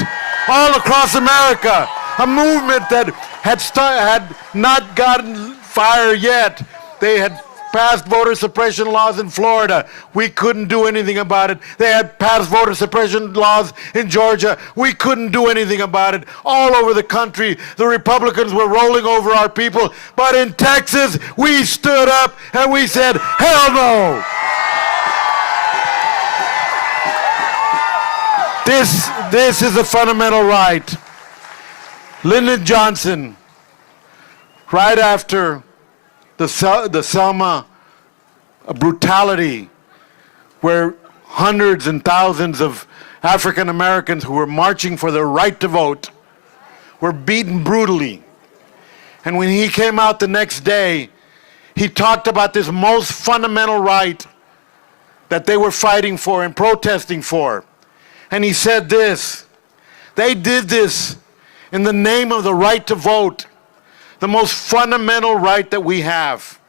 all across America, a movement that had not gotten fire yet. They had passed voter suppression laws in Florida. We couldn't do anything about it. They had passed voter suppression laws in Georgia. We couldn't do anything about it. All over the country, the Republicans were rolling over our people. But in Texas, we stood up and we said, hell no. This is a fundamental right. Lyndon Johnson, right after the Selma brutality, where hundreds and thousands of African Americans who were marching for their right to vote were beaten brutally. And when he came out the next day, he talked about this most fundamental right that they were fighting for and protesting for. And he said this: they did this in the name of the right to vote, the most fundamental right that we have.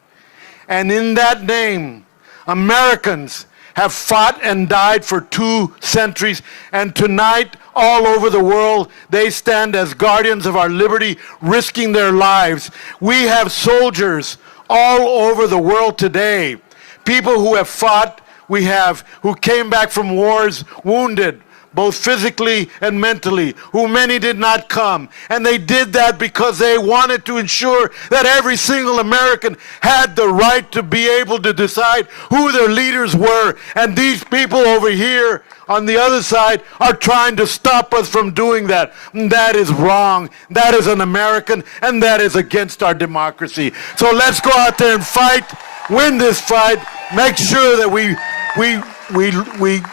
And in that name, Americans have fought and died for 2 centuries, and tonight, all over the world, they stand as guardians of our liberty, risking their lives. We have soldiers all over the world today, people who have fought, who came back from wars wounded, both physically and mentally, who many did not come. And they did that because they wanted to ensure that every single American had the right to be able to decide who their leaders were. And these people over here on the other side are trying to stop us from doing that. And that is wrong. That is un-American, and that is against our democracy. So let's go out there and fight, win this fight, make sure that we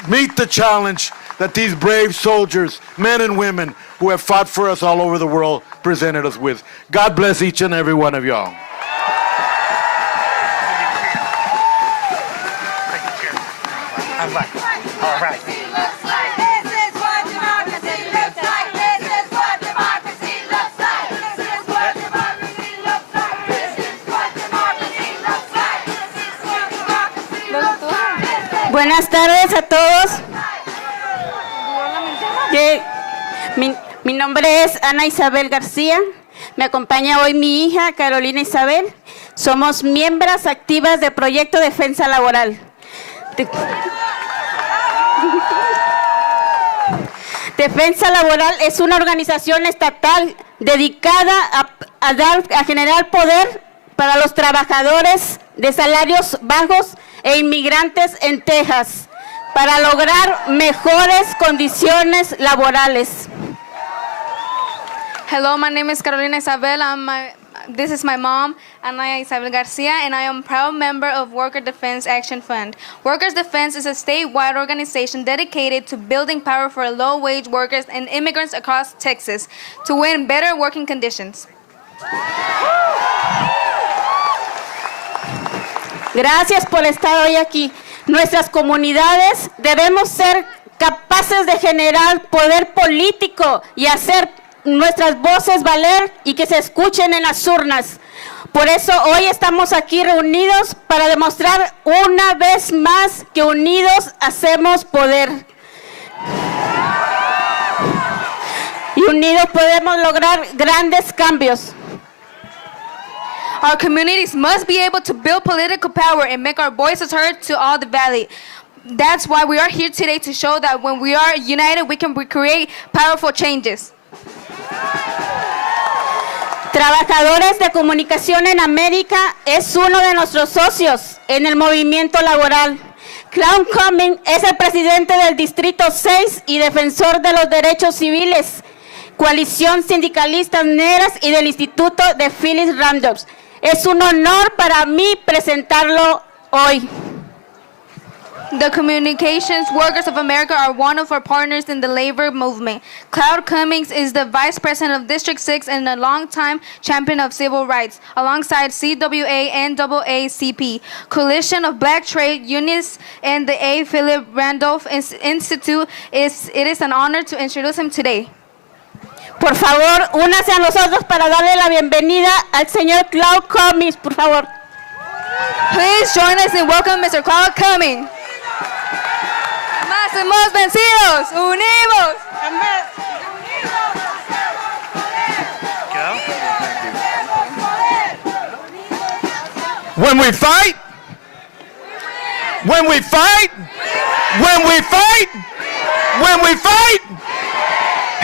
meet the challenge that these brave soldiers, men and women who have fought for us all over the world, presented us with. God bless each and every one of y'all. All right. Buenas tardes a todos. Mi nombre es Ana Isabel García. Me acompaña hoy mi hija Carolina Isabel. Somos miembros activas del Proyecto Defensa Laboral. Defensa Laboral es una organización estatal dedicada a generar poder para los trabajadores de salarios bajos e inmigrantes en Texas para lograr mejores condiciones laborales. Hello, my name is Carolina Isabel. This is my mom, Ana Isabel Garcia, and I am a proud member of Worker Defense Action Fund. Workers Defense is a statewide organization dedicated to building power for low-wage workers and immigrants across Texas to win better working conditions. Gracias por estar hoy aquí. Nuestras comunidades debemos ser capaces de generar poder político y hacer nuestras voces valer y que se escuchen en las urnas. Por eso hoy estamos aquí reunidos para demostrar una vez más que unidos hacemos poder. Y unidos podemos lograr grandes cambios. Our communities must be able to build political power and make our voices heard to all the valley. That's why we are here today, to show that when we are united, we can create powerful changes. Trabajadores de Comunicación en América es uno de nuestros socios en el movimiento laboral. Clown Cumming es el presidente del Distrito 6 y defensor de los derechos civiles, Coalición Sindicalistas Negras y del Instituto de Phyllis Randolph. Es un honor para mí presentarlo hoy. The Communications Workers of America are one of our partners in the labor movement. Cloud Cummings is the Vice President of District 6 and a longtime champion of civil rights, alongside CWA and NAACP, Coalition of Black Trade Unions, and the A. Philip Randolph Institute. It is an honor to introduce him today. Por favor, únase a nosotros para darle la bienvenida al señor Cloud Cummings, por favor. Please join us and welcome Mr. Cloud Cummings. Más hemos vencidos, unimos. When we fight, when we fight, when we fight, when we fight.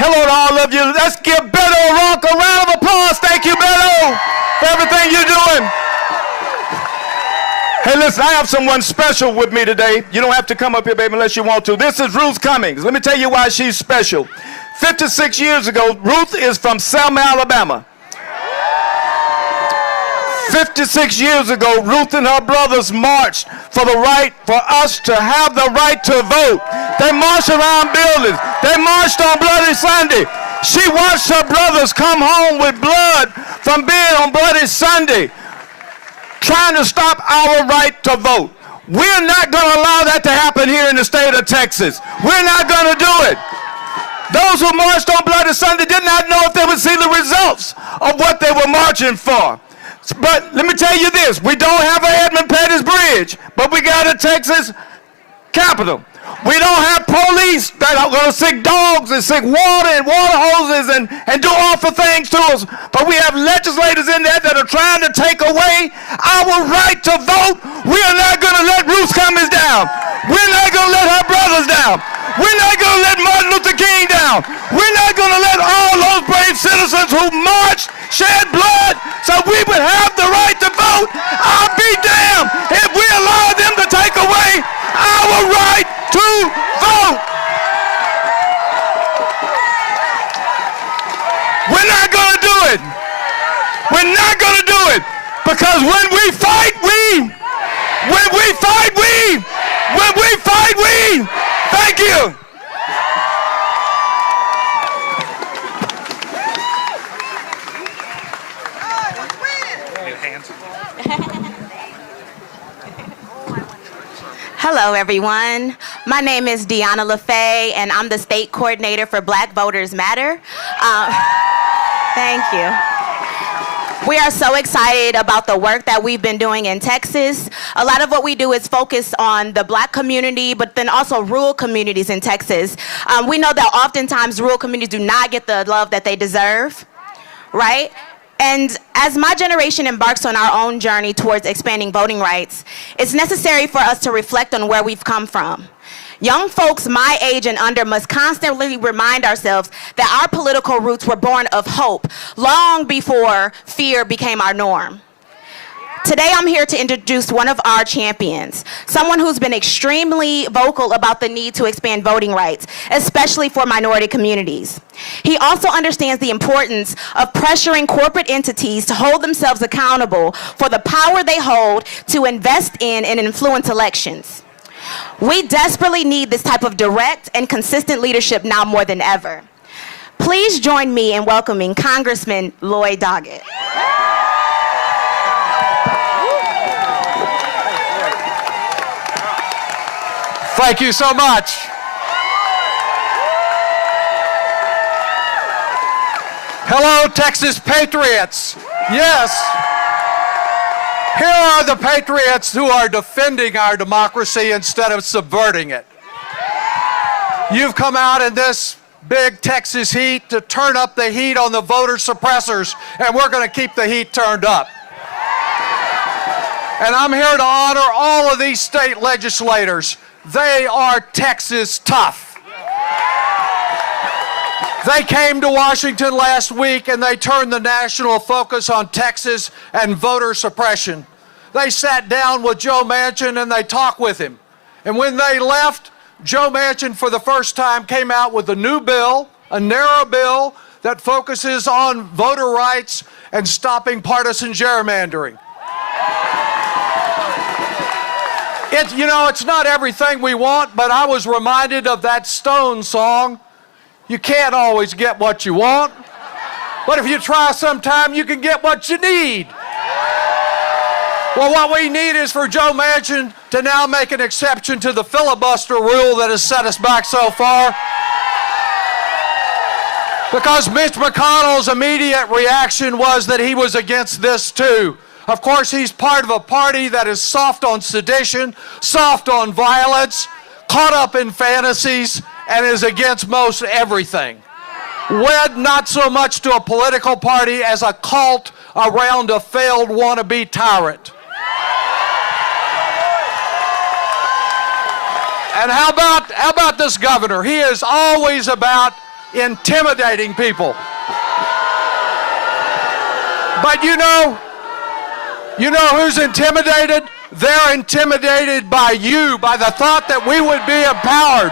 Hello to all of you. Let's give Beto O'Rourke a round of applause. Thank you, Beto, for everything you're doing. Hey, listen, I have someone special with me today. You don't have to come up here, baby, unless you want to. This is Ruth Cummings. Let me tell you why she's special. 56 years ago, Ruth is from Selma, Alabama. 56 years ago, Ruth and her brothers marched for the right, for us to have the right to vote. They marched around buildings. They marched on Bloody Sunday. She watched her brothers come home with blood from being on Bloody Sunday, trying to stop our right to vote. We're not going to allow that to happen here in the state of Texas. We're not going to do it. Those who marched on Bloody Sunday did not know if they would see the results of what they were marching for. But let me tell you this, we don't have an Edmund Pettus Bridge, but we got a Texas Capitol. We don't have police that are going to sick dogs and sick water and water hoses and do awful things to us. But we have legislators in there that are trying to take away our right to vote. We are not going to let Ruth Cummings down. We're not going to let her brothers down. We're not going to let Martin Luther King down. We're not going to let all those brave citizens who marched, shed blood, so we would have the right to vote. I'll be damned if we allow them to take away our right to vote. We're not going to do it. We're not going to do it. Because when we fight, when we fight, thank you. Hello, everyone. My name is Deanna LaFay, and I'm the state coordinator for Black Voters Matter. Thank you. We are so excited about the work that we've been doing in Texas. A lot of what we do is focus on the Black community, but then also rural communities in Texas. We know that oftentimes rural communities do not get the love that they deserve, right? And as my generation embarks on our own journey towards expanding voting rights, it's necessary for us to reflect on where we've come from. Young folks my age and under must constantly remind ourselves that our political roots were born of hope long before fear became our norm. Today I'm here to introduce one of our champions, someone who's been extremely vocal about the need to expand voting rights, especially for minority communities. He also understands the importance of pressuring corporate entities to hold themselves accountable for the power they hold to invest in and influence elections. We desperately need this type of direct and consistent leadership now more than ever. Please join me in welcoming Congressman Lloyd Doggett. Thank you so much. Hello, Texas Patriots. Yes. Here are the patriots who are defending our democracy instead of subverting it. You've come out in this big Texas heat to turn up the heat on the voter suppressors, and we're going to keep the heat turned up. And I'm here to honor all of these state legislators. They are Texas tough. They came to Washington last week and they turned the national focus on Texas and voter suppression. They sat down with Joe Manchin and they talked with him. And when they left, Joe Manchin for the first time came out with a new bill, a narrow bill that focuses on voter rights and stopping partisan gerrymandering. It's not everything we want, but I was reminded of that Stone song. You can't always get what you want, but if you try sometime, you can get what you need. Well, what we need is for Joe Manchin to now make an exception to the filibuster rule that has set us back so far. Because Mitch McConnell's immediate reaction was that he was against this too. Of course, he's part of a party that is soft on sedition, soft on violence, caught up in fantasies, and is against most everything. Wed not so much to a political party as a cult around a failed wannabe tyrant. And how about this governor? He is always about intimidating people. But you know who's intimidated? They're intimidated by you, by the thought that we would be empowered.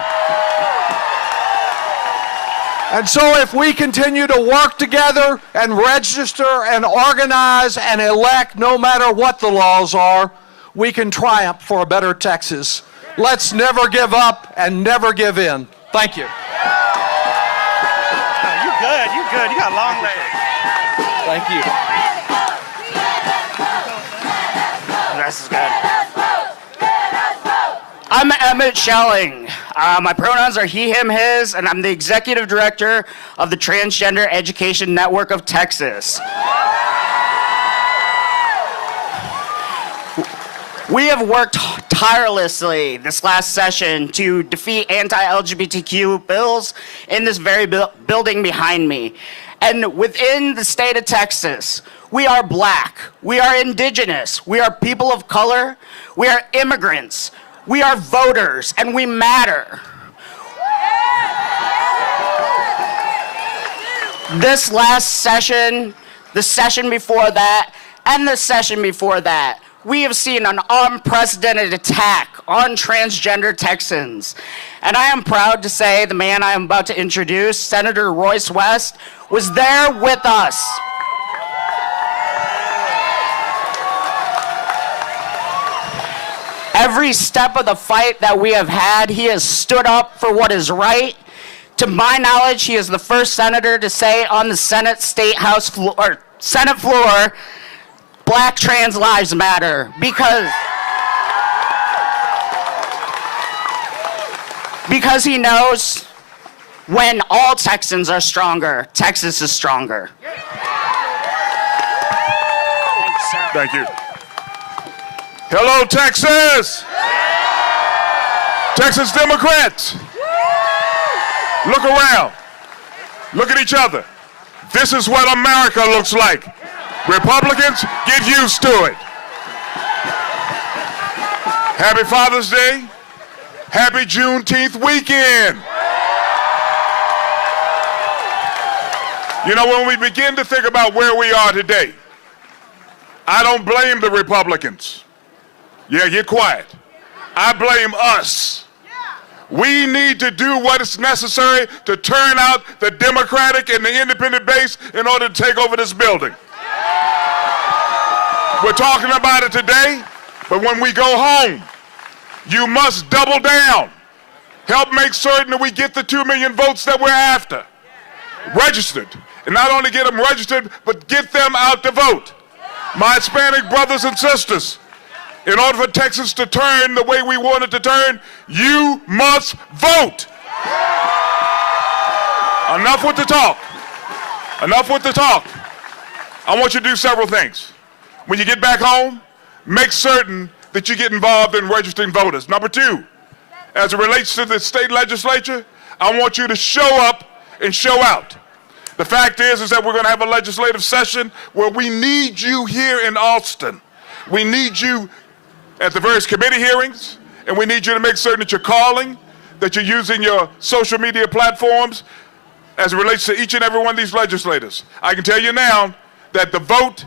And so if we continue to work together and register and organize and elect no matter what the laws are, we can triumph for a better Texas. Let's never give up and never give in. Thank you. You good. You got long legs. Thank you. This is good. I'm Emmett Schelling. My pronouns are he, him, his, and I'm the executive director of the Transgender Education Network of Texas. We have worked tirelessly this last session to defeat anti-LGBTQ bills in this very building behind me. And within the state of Texas, we are Black, we are Indigenous, we are people of color, we are immigrants, we are voters, and we matter. This last session, the session before that, and the session before that, we have seen an unprecedented attack on transgender Texans. And I am proud to say the man I am about to introduce, Senator Royce West, was there with us. Every step of the fight that we have had, he has stood up for what is right. To my knowledge, he is the first senator to say on the Senate Senate floor, Black trans lives matter, because he knows when all Texans are stronger, Texas is stronger. sir. Thank you. Hello, Texas. Texas Democrats. Look around. Look at each other. This is what America looks like. Republicans, get used to it. Happy Father's Day. Happy Juneteenth weekend. You know, when we begin to think about where we are today, I don't blame the Republicans. Yeah, you're quiet. I blame us. We need to do what is necessary to turn out the Democratic and the independent base in order to take over this building. We're talking about it today, but when we go home, you must double down. Help make certain that we get the 2 million votes that we're after. Registered. And not only get them registered, but get them out to vote. My Hispanic brothers and sisters, in order for Texas to turn the way we want it to turn, you must vote. Enough with the talk. Enough with the talk. I want you to do several things. When you get back home, make certain that you get involved in registering voters. Number two, as it relates to the state legislature, I want you to show up and show out. The fact is that we're going to have a legislative session where we need you here in Austin. We need you at the various committee hearings, and we need you to make certain that you're calling, that you're using your social media platforms as it relates to each and every one of these legislators. I can tell you now that the vote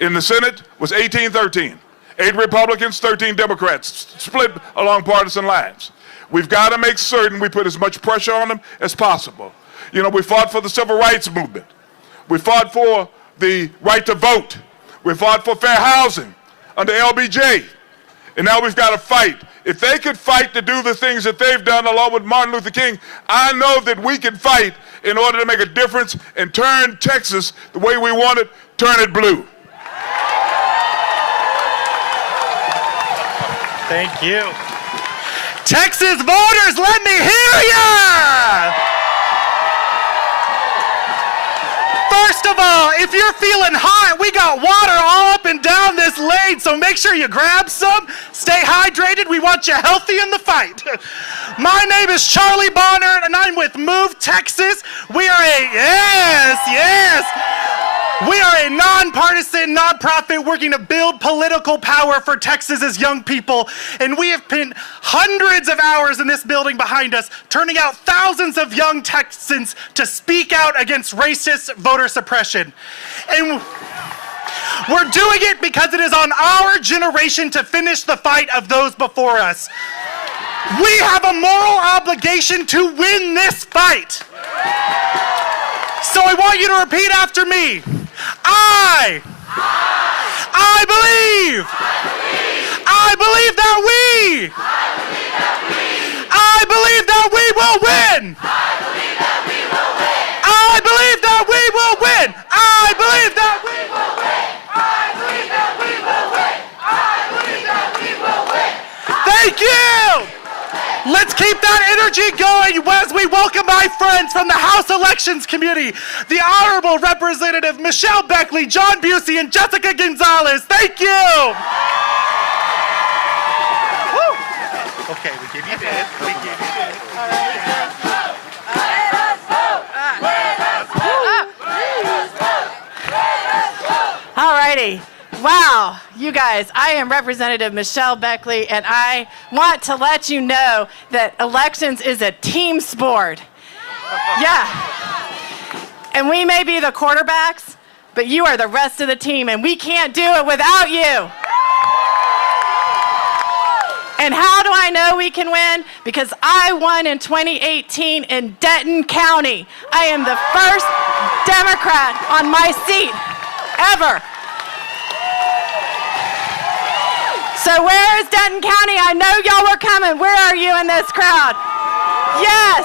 in the Senate was 18-13. 8 Republicans, 13 Democrats, split along partisan lines. We've got to make certain we put as much pressure on them as possible. You know, we fought for the civil rights movement. We fought for the right to vote. We fought for fair housing under LBJ. And now we've got to fight. If they could fight to do the things that they've done along with Martin Luther King, I know that we can fight in order to make a difference and turn Texas the way we want it, turn it blue. Thank you. Texas voters, let me hear ya! First of all, if you're feeling hot, we got water all up and down this lane, so make sure you grab some, stay hydrated, we want you healthy in the fight. My name is Charlie Bonner, and I'm with Move Texas. We are a nonpartisan nonprofit working to build political power for Texas's young people, and we have spent hundreds of hours in this building behind us, turning out thousands of young Texans to speak out against racist voter suppression. And we're doing it because it is on our generation to finish the fight of those before us. We have a moral obligation to win this fight. So I want you to repeat after me. I believe that we will win. I believe that we will win. I believe that we will win. I believe that we will win. I believe that we will win. Thank you. Let's keep that energy going as we welcome my friends from the House Elections Committee, the Honorable Representative Michelle Beckley, John Busey, and Jessica Gonzalez. Thank you. Woo. Okay, we give you that. We give you that. All righty. Wow, you guys, I am Representative Michelle Beckley, and I want to let you know that elections is a team sport. Yeah. And we may be the quarterbacks, but you are the rest of the team, and we can't do it without you. And how do I know we can win? Because I won in 2018 in Denton County. I am the first Democrat on my seat ever. So where is Denton County? I know y'all were coming. Where are you in this crowd? Yes.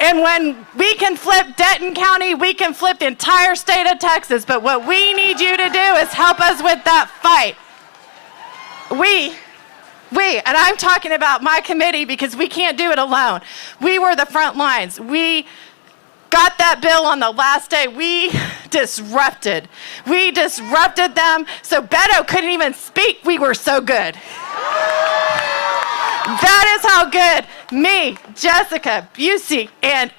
And when we can flip Denton County, we can flip the entire state of Texas. But what we need you to do is help us with that fight. We, and I'm talking about my committee because we can't do it alone. We were the front lines. We got that bill on the last day. We disrupted. We disrupted them so Beto couldn't even speak. We were so good. That is how good me, Jessica, Busey, and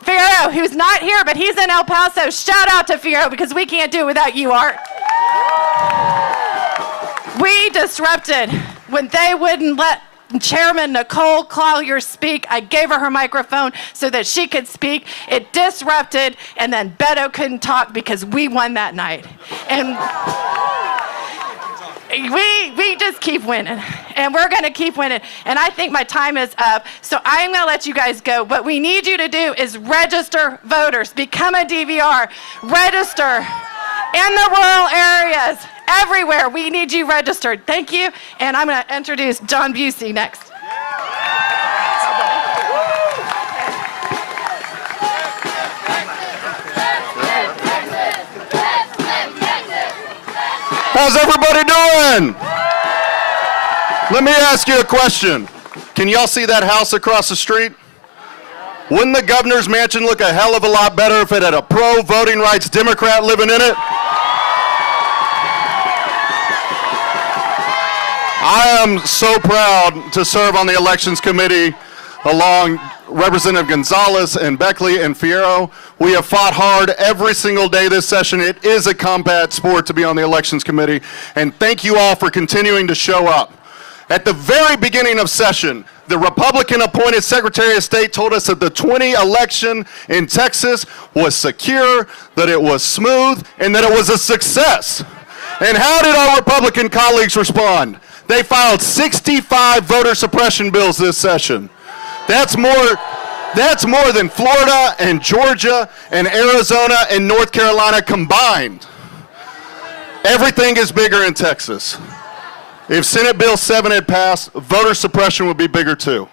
Fierro, who's not here, but he's in El Paso. Shout out to Fierro because we can't do it without you, Art. We disrupted when they wouldn't let Chairman Nicole Collier speak. I gave her microphone so that she could speak. It disrupted, and then Beto couldn't talk because we won that night. And we just keep winning, and we're going to keep winning. And I think my time is up, so I am going to let you guys go. What we need you to do is register voters, become a DVR, register in the rural areas, everywhere. We need you registered. Thank you, and I'm going to introduce John Busey next. How's everybody doing? Let me ask you a question. Can y'all see that house across the street? Wouldn't the governor's mansion look a hell of a lot better if it had a pro-voting rights Democrat living in it? I am so proud to serve on the elections committee along Representative Gonzalez and Beckley and Fierro. We have fought hard every single day this session. It is a combat sport to be on the elections committee, and thank you all for continuing to show up. At the very beginning of session, the Republican-appointed Secretary of State told us that the 2020 election in Texas was secure, that it was smooth, and that it was a success. And how did our Republican colleagues respond? They filed 65 voter suppression bills this session. That's more than Florida and Georgia and Arizona and North Carolina combined. Everything is bigger in Texas. If Senate Bill 7 had passed, voter suppression would be bigger too.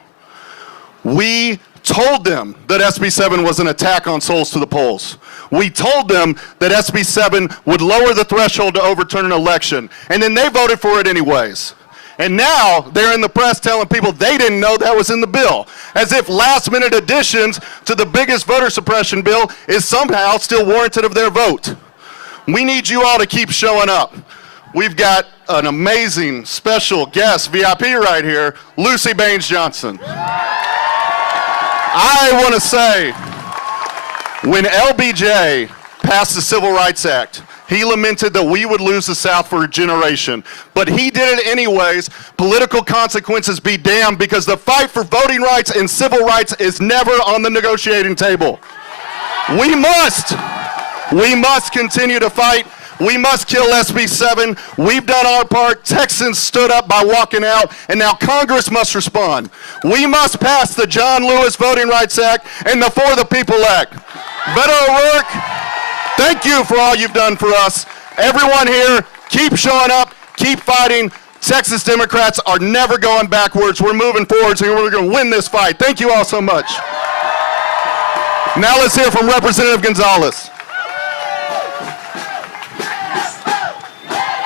We told them that SB 7 was an attack on souls to the polls. We told them that SB 7 would lower the threshold to overturn an election, and then they voted for it anyways. And now they're in the press telling people they didn't know that was in the bill, as if last-minute additions to the biggest voter suppression bill is somehow still warranted of their vote. We need you all to keep showing up. We've got an amazing special guest, VIP right here, Lucy Baines Johnson. I want to say, when LBJ passed the Civil Rights Act, he lamented that we would lose the South for a generation. But he did it anyways. Political consequences be damned, because the fight for voting rights and civil rights is never on the negotiating table. We must continue to fight. We must kill SB 7. We've done our part. Texans stood up by walking out, and now Congress must respond. We must pass the John Lewis Voting Rights Act and the For the People Act. Beto O'Rourke, thank you for all you've done for us. Everyone here, keep showing up, keep fighting. Texas Democrats are never going backwards. We're moving forward, so we're going to win this fight. Thank you all so much. Now let's hear from Representative Gonzalez.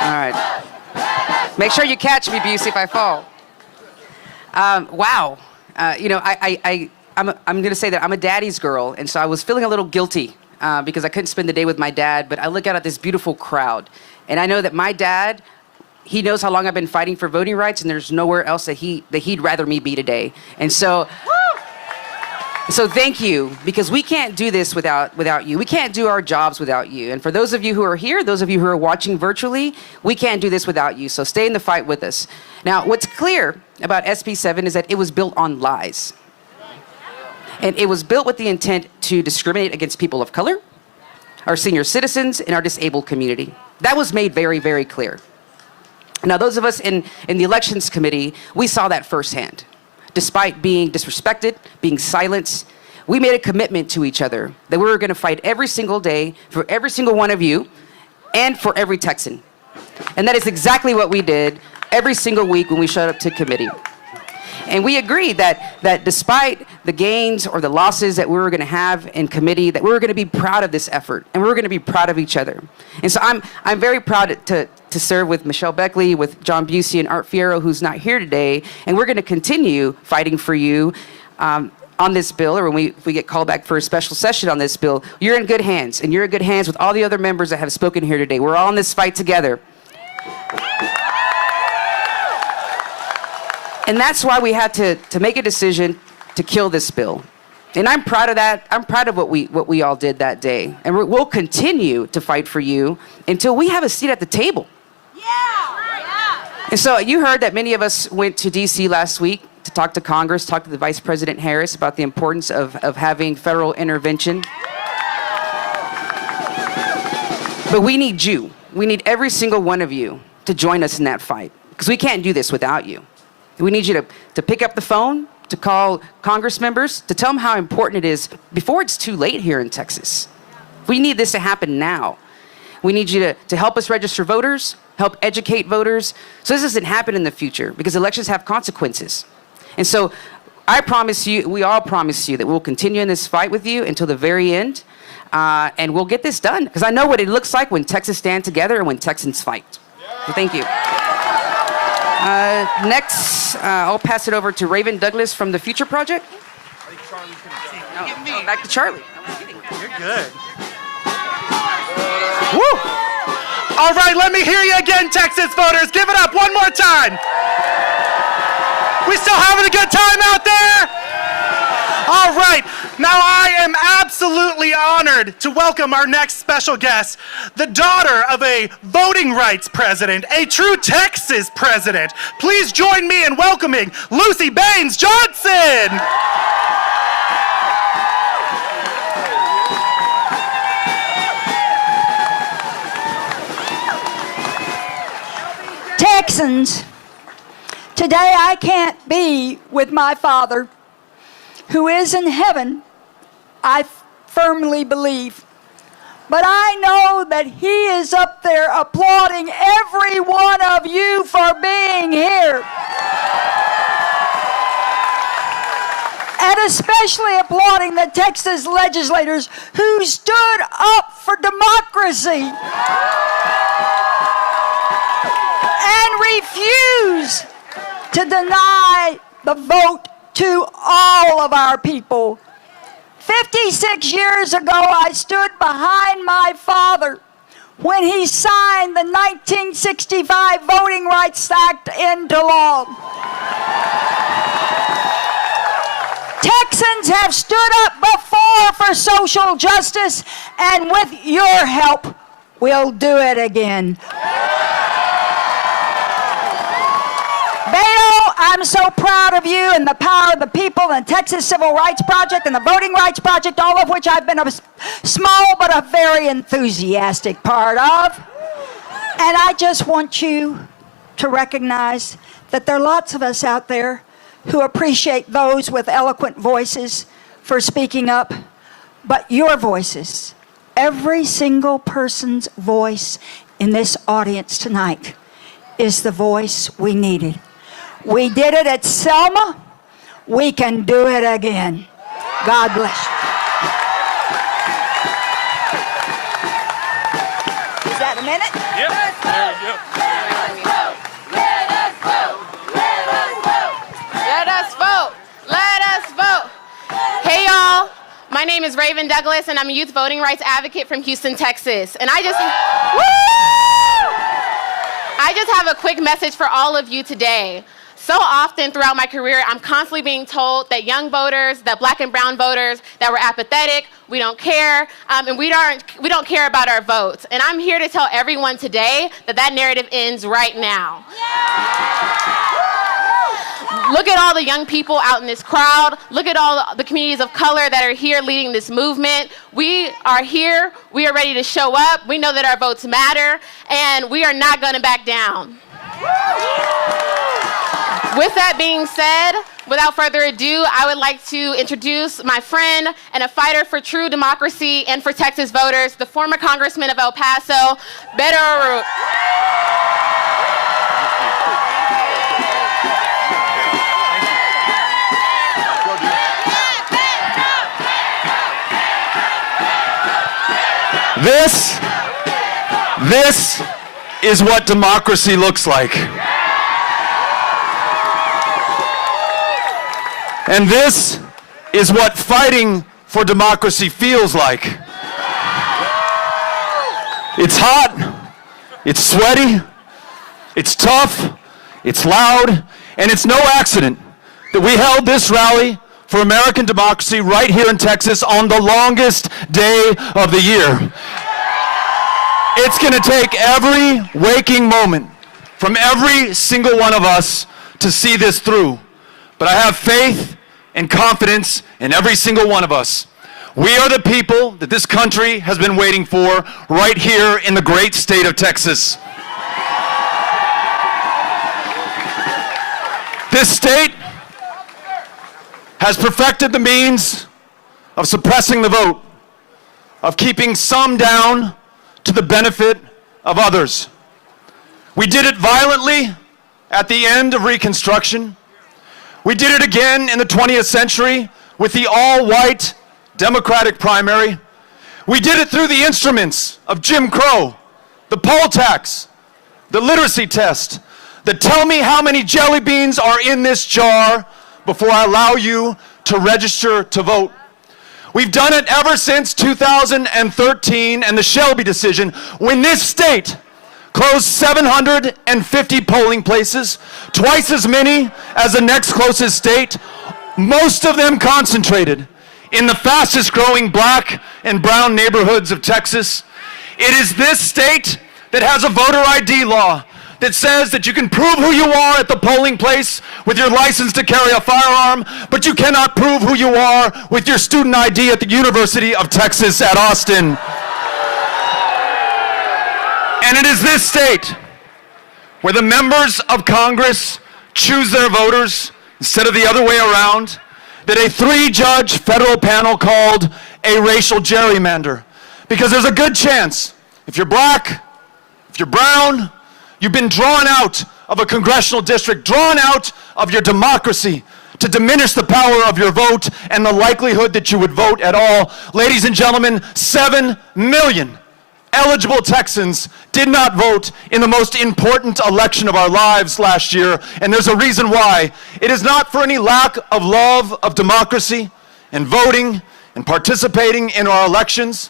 All right. Make sure you catch me, Busey, if I fall. Wow. I'm going to say that I'm a daddy's girl, and so I was feeling a little guilty because I couldn't spend the day with my dad, but I look out at this beautiful crowd, and I know that my dad, he knows how long I've been fighting for voting rights, and there's nowhere else that he'd rather me be today. And so thank you, because we can't do this without you. We can't do our jobs without you. And for those of you who are here, those of you who are watching virtually, we can't do this without you. So stay in the fight with us. Now, what's clear about SB 7 is that it was built on lies. And it was built with the intent to discriminate against people of color, our senior citizens, and our disabled community. That was made very, very clear. Now, those of us in the Elections Committee, we saw that firsthand. Despite being disrespected, being silenced, we made a commitment to each other that we were going to fight every single day for every single one of you and for every Texan. And that is exactly what we did every single week when we showed up to committee. And we agreed that despite the gains or the losses that we were going to have in committee, that we were going to be proud of this effort, and we were going to be proud of each other. And so I'm very proud to serve with Michelle Beckley, with John Busey, and Art Fierro, who's not here today, and we're going to continue fighting for you. on this bill, or when we get called back for a special session on this bill, you're in good hands, and you're in good hands with all the other members that have spoken here today. We're all in this fight together. And that's why we had to make a decision to kill this bill. And I'm proud of that. I'm proud of what we all did that day. And we'll continue to fight for you until we have a seat at the table. And so you heard that many of us went to D.C. last week to talk to Congress, talk to the Vice President Harris about the importance of having federal intervention. But we need you. We need every single one of you to join us in that fight, because we can't do this without you. We need you to pick up the phone, to call Congress members, to tell them how important it is before it's too late here in Texas. We need this to happen now. We need you to help us register voters, help educate voters, so this doesn't happen in the future, because elections have consequences. And so I promise you, we all promise you, that we'll continue in this fight with you until the very end, and we'll get this done, because I know what it looks like when Texans stand together and when Texans fight. So thank you. Next, I'll pass it over to Raven Douglas from the Future Project. No, back to Charlie. You're good. Woo! All right, let me hear you again, Texas voters. Give it up one more time. We still having a good time out there? All right, now I am absolutely honored to welcome our next special guest, the daughter of a voting rights president, a true Texas president. Please join me in welcoming Lucy Baines Johnson. Texans, today I can't be with my Father, who is in heaven, I firmly believe. But I know that He is up there applauding every one of you for being here. And especially applauding the Texas legislators who stood up for democracy and refuse to deny the vote to all of our people. 56 years ago, I stood behind my father when he signed the 1965 Voting Rights Act into law. Texans have stood up before for social justice, and with your help, we'll do it again. Beto, I'm so proud of you and the power of the people and the Texas Civil Rights Project and the Voting Rights Project, all of which I've been a small but a very enthusiastic part of. And I just want you to recognize that there are lots of us out there who appreciate those with eloquent voices for speaking up, but your voices, every single person's voice in this audience tonight, is the voice we needed. We did it at Selma. We can do it again. God bless you. Is that a minute? Yep. There we go. Let us vote. Let us vote. Hey, y'all. My name is Raven Douglas, and I'm a youth voting rights advocate from Houston, Texas. And I just have a quick message for all of you today. So often throughout my career, I'm constantly being told that young voters, that black and brown voters, that we're apathetic, we don't care, and we don't care about our votes. And I'm here to tell everyone today that that narrative ends right now. Look at all the young people out in this crowd. Look at all the communities of color that are here leading this movement. We are here. We are ready to show up. We know that our votes matter, and we are not going to back down. With that being said, without further ado, I would like to introduce my friend and a fighter for true democracy and for Texas voters, the former Congressman of El Paso, Beto O'Rourke. This is what democracy looks like. And this is what fighting for democracy feels like. It's hot, it's sweaty, it's tough, it's loud, and it's no accident that we held this rally for American democracy right here in Texas on the longest day of the year. It's going to take every waking moment from every single one of us to see this through. But I have faith and confidence in every single one of us. We are the people that this country has been waiting for right here in the great state of Texas. This state has perfected the means of suppressing the vote, of keeping some down to the benefit of others. We did it violently at the end of Reconstruction. We did it again in the 20th century with the all-white Democratic primary. We did it through the instruments of Jim Crow, the poll tax, the literacy test, the tell me how many jelly beans are in this jar before I allow you to register to vote. We've done it ever since 2013 and the Shelby decision, when this state closed 750 polling places, twice as many as the next closest state, most of them concentrated in the fastest growing black and brown neighborhoods of Texas. It is this state that has a voter ID law that says that you can prove who you are at the polling place with your license to carry a firearm, but you cannot prove who you are with your student ID at the University of Texas at Austin. And it is this state where the members of Congress choose their voters instead of the other way around, that a 3-judge federal panel called a racial gerrymander. Because there's a good chance, if you're black, if you're brown, you've been drawn out of a congressional district, drawn out of your democracy to diminish the power of your vote and the likelihood that you would vote at all. Ladies and gentlemen, 7 million eligible Texans did not vote in the most important election of our lives last year, and there's a reason why. It is not for any lack of love of democracy and voting and participating in our elections.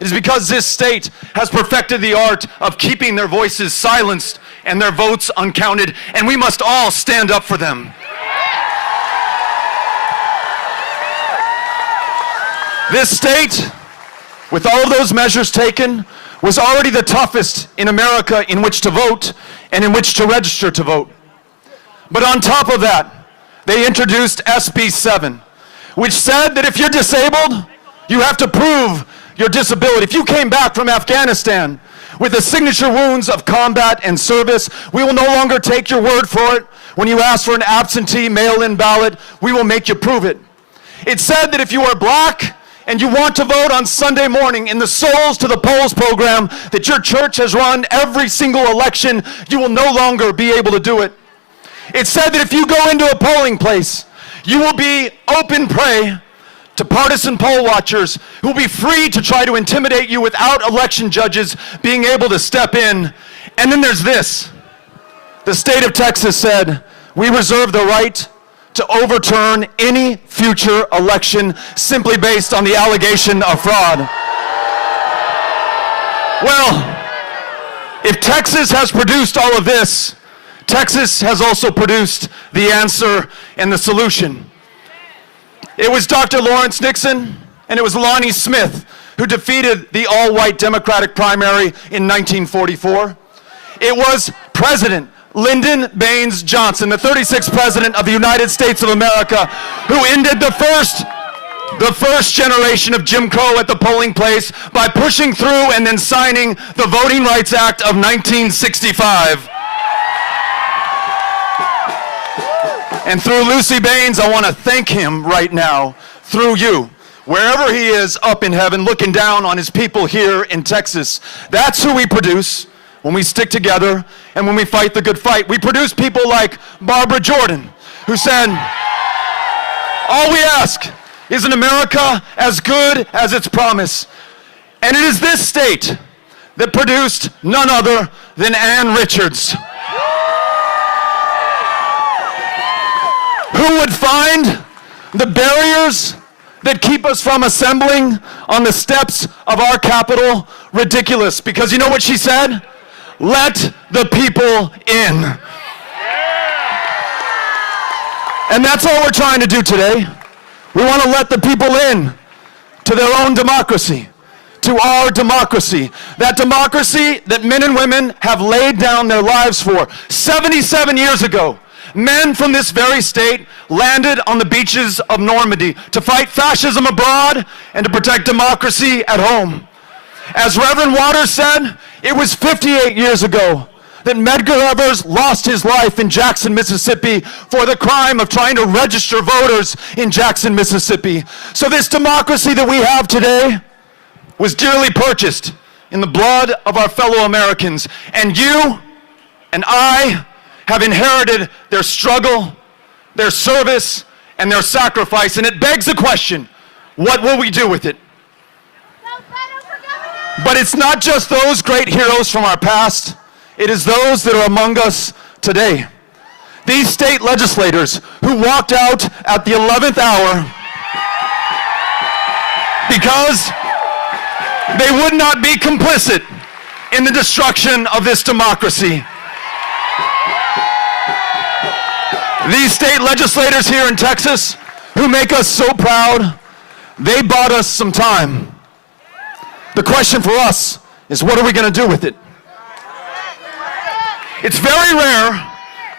It is because this state has perfected the art of keeping their voices silenced and their votes uncounted, and we must all stand up for them. This state, with all of those measures taken, was already the toughest in America in which to vote and in which to register to vote. But on top of that, they introduced SB 7, which said that if you're disabled, you have to prove your disability. If you came back from Afghanistan with the signature wounds of combat and service, we will no longer take your word for it. When you ask for an absentee mail-in ballot, we will make you prove it. It said that if you are black and you want to vote on Sunday morning in the Souls to the Polls program that your church has run every single election, you will no longer be able to do it. It said that if you go into a polling place, you will be open prey to partisan poll watchers who will be free to try to intimidate you without election judges being able to step in. And then there's this. The state of Texas said, we reserve the right to overturn any future election simply based on the allegation of fraud. Well, if Texas has produced all of this, Texas has also produced the answer and the solution. It was Dr. Lawrence Nixon and it was Lonnie Smith who defeated the all-white Democratic primary in 1944. It was President Lyndon Baines Johnson, the 36th President of the United States of America, who ended the first generation of Jim Crow at the polling place by pushing through and then signing the Voting Rights Act of 1965. And through Lucy Baines, I want to thank him right now, through you, wherever he is up in heaven, looking down on his people here in Texas. That's who we produce when we stick together and when we fight the good fight. We produce people like Barbara Jordan, who said, all we ask is an America as good as its promise. And it is this state that produced none other than Ann Richards. Who would find the barriers that keep us from assembling on the steps of our Capitol ridiculous. Because you know what she said? Let the people in. And that's all we're trying to do today. We want to let the people in to their own democracy, to our democracy. That democracy that men and women have laid down their lives for. 77 years ago, men from this very state landed on the beaches of Normandy to fight fascism abroad and to protect democracy at home. As Reverend Waters said, it was 58 years ago that Medgar Evers lost his life in Jackson, Mississippi for the crime of trying to register voters in Jackson, Mississippi. So this democracy that we have today was dearly purchased in the blood of our fellow Americans. And you and I have inherited their struggle, their service, and their sacrifice. And it begs the question, what will we do with it? But it's not just those great heroes from our past. It is those that are among us today. These state legislators who walked out at the 11th hour because they would not be complicit in the destruction of this democracy. These state legislators here in Texas who make us so proud, they bought us some time. The question for us is, what are we going to do with it? It's very rare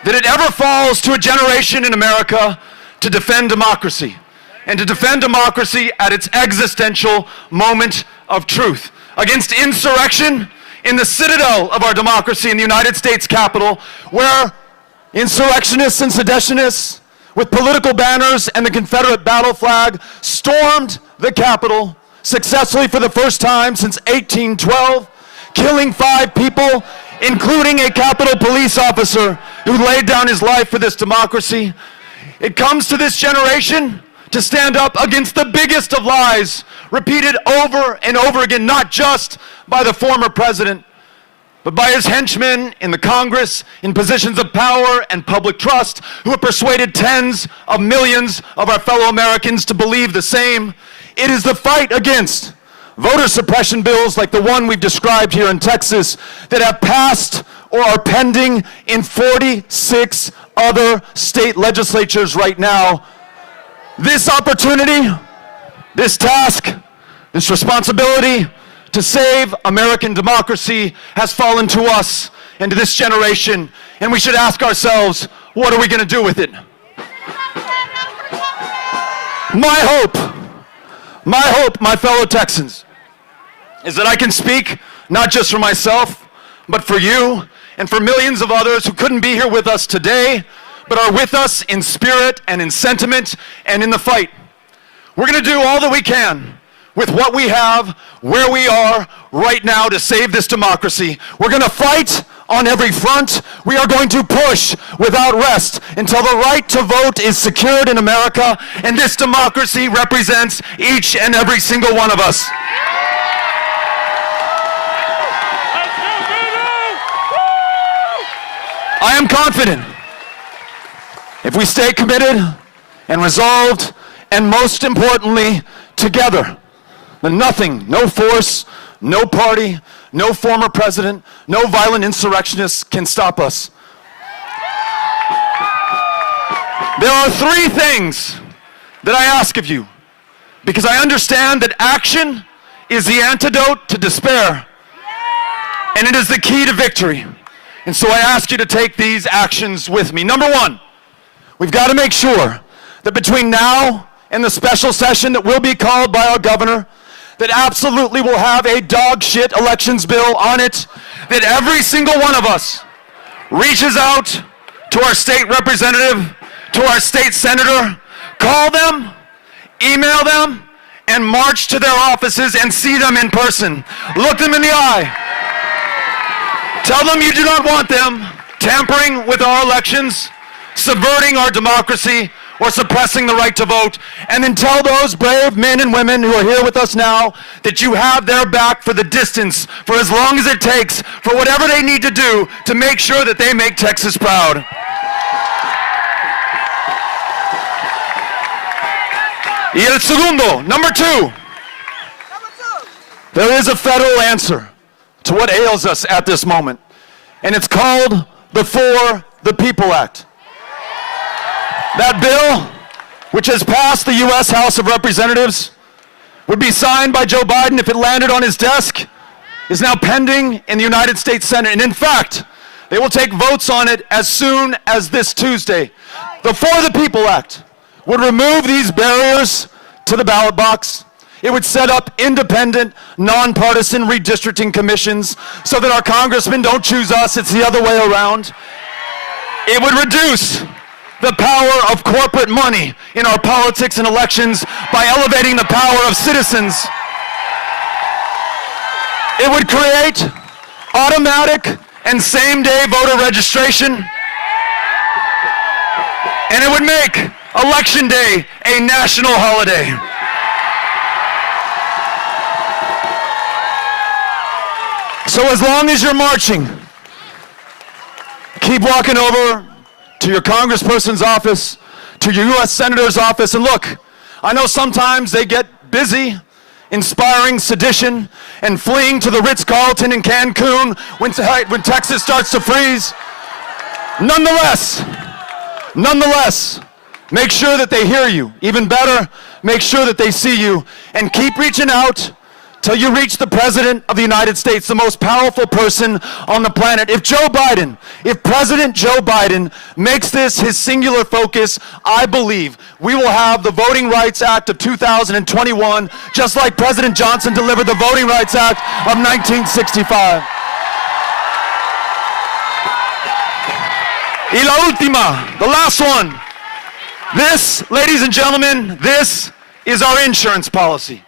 that it ever falls to a generation in America to defend democracy, and to defend democracy at its existential moment of truth against insurrection in the citadel of our democracy in the United States Capitol, where insurrectionists and seditionists with political banners and the Confederate battle flag stormed the Capitol successfully for the first time since 1812, killing 5 people, including a Capitol police officer who laid down his life for this democracy. It comes to this generation to stand up against the biggest of lies, repeated over and over again, not just by the former president, but by his henchmen in the Congress, in positions of power and public trust, who have persuaded tens of millions of our fellow Americans to believe the same. It is the fight against voter suppression bills like the one we've described here in Texas that have passed or are pending in 46 other state legislatures right now. This opportunity, this task, this responsibility to save American democracy has fallen to us and to this generation, and we should ask ourselves, what are we going to do with it? My hope, my fellow Texans, is that I can speak not just for myself, but for you and for millions of others who couldn't be here with us today, but are with us in spirit and in sentiment and in the fight. We're going to do all that we can with what we have, where we are right now to save this democracy. We're going to fight on every front. We are going to push without rest until the right to vote is secured in America, and this democracy represents each and every single one of us. I am confident if we stay committed and resolved, and most importantly, together, then nothing, no force, no party, no former president, no violent insurrectionists can stop us. There are 3 things that I ask of you, because I understand that action is the antidote to despair, and it is the key to victory. And so I ask you to take these actions with me. Number 1, we've got to make sure that between now and the special session that will be called by our governor, that absolutely will have a dog shit elections bill on it, that every single one of us reaches out to our state representative, to our state senator, call them, email them, and march to their offices and see them in person. Look them in the eye. Tell them you do not want them tampering with our elections, subverting our democracy, or suppressing the right to vote. And then tell those brave men and women who are here with us now that you have their back for the distance, for as long as it takes, for whatever they need to do to make sure that they make Texas proud. Y el segundo, number two. There is a federal answer to what ails us at this moment, and it's called the For the People Act. That bill, which has passed the U.S. House of Representatives, would be signed by Joe Biden if it landed on his desk, is now pending in the United States Senate. And in fact, they will take votes on it as soon as this Tuesday. The For the People Act would remove these barriers to the ballot box. It would set up independent, nonpartisan redistricting commissions so that our congressmen don't choose us, it's the other way around. It would reduce the power of corporate money in our politics and elections by elevating the power of citizens. It would create automatic and same-day voter registration. And it would make Election Day a national holiday. So as long as you're marching, keep walking over to your congressperson's office, to your U.S. Senator's office, and look, I know sometimes they get busy inspiring sedition and fleeing to the Ritz-Carlton in Cancun when Texas starts to freeze. Nonetheless, make sure that they hear you. Even better, make sure that they see you, and keep reaching out till you reach the President of the United States, the most powerful person on the planet. If President Joe Biden makes this his singular focus, I believe we will have the Voting Rights Act of 2021, just like President Johnson delivered the Voting Rights Act of 1965. Y la última, the last one. This, ladies and gentlemen, this is our insurance policy.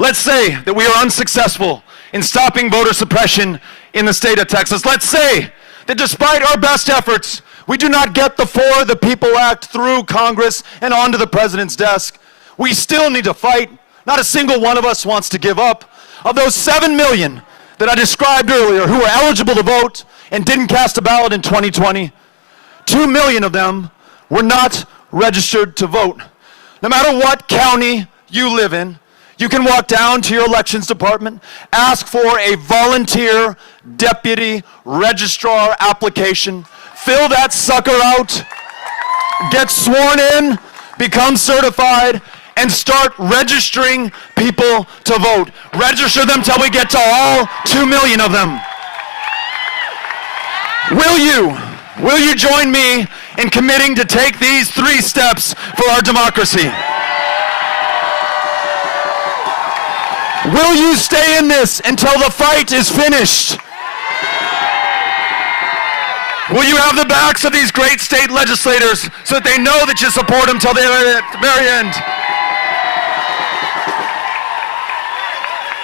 Let's say that we are unsuccessful in stopping voter suppression in the state of Texas. Let's say that despite our best efforts, we do not get the For the People Act through Congress and onto the president's desk. We still need to fight. Not a single one of us wants to give up. Of those 7 million that I described earlier who were eligible to vote and didn't cast a ballot in 2020, 2 million of them were not registered to vote. No matter what county you live in, you can walk down to your elections department, ask for a volunteer deputy registrar application, fill that sucker out, get sworn in, become certified, and start registering people to vote. Register them till we get to all 2 million of them. Will you join me in committing to take these 3 steps for our democracy? Will you stay in this until the fight is finished? Will you have the backs of these great state legislators so that they know that you support them till the very end?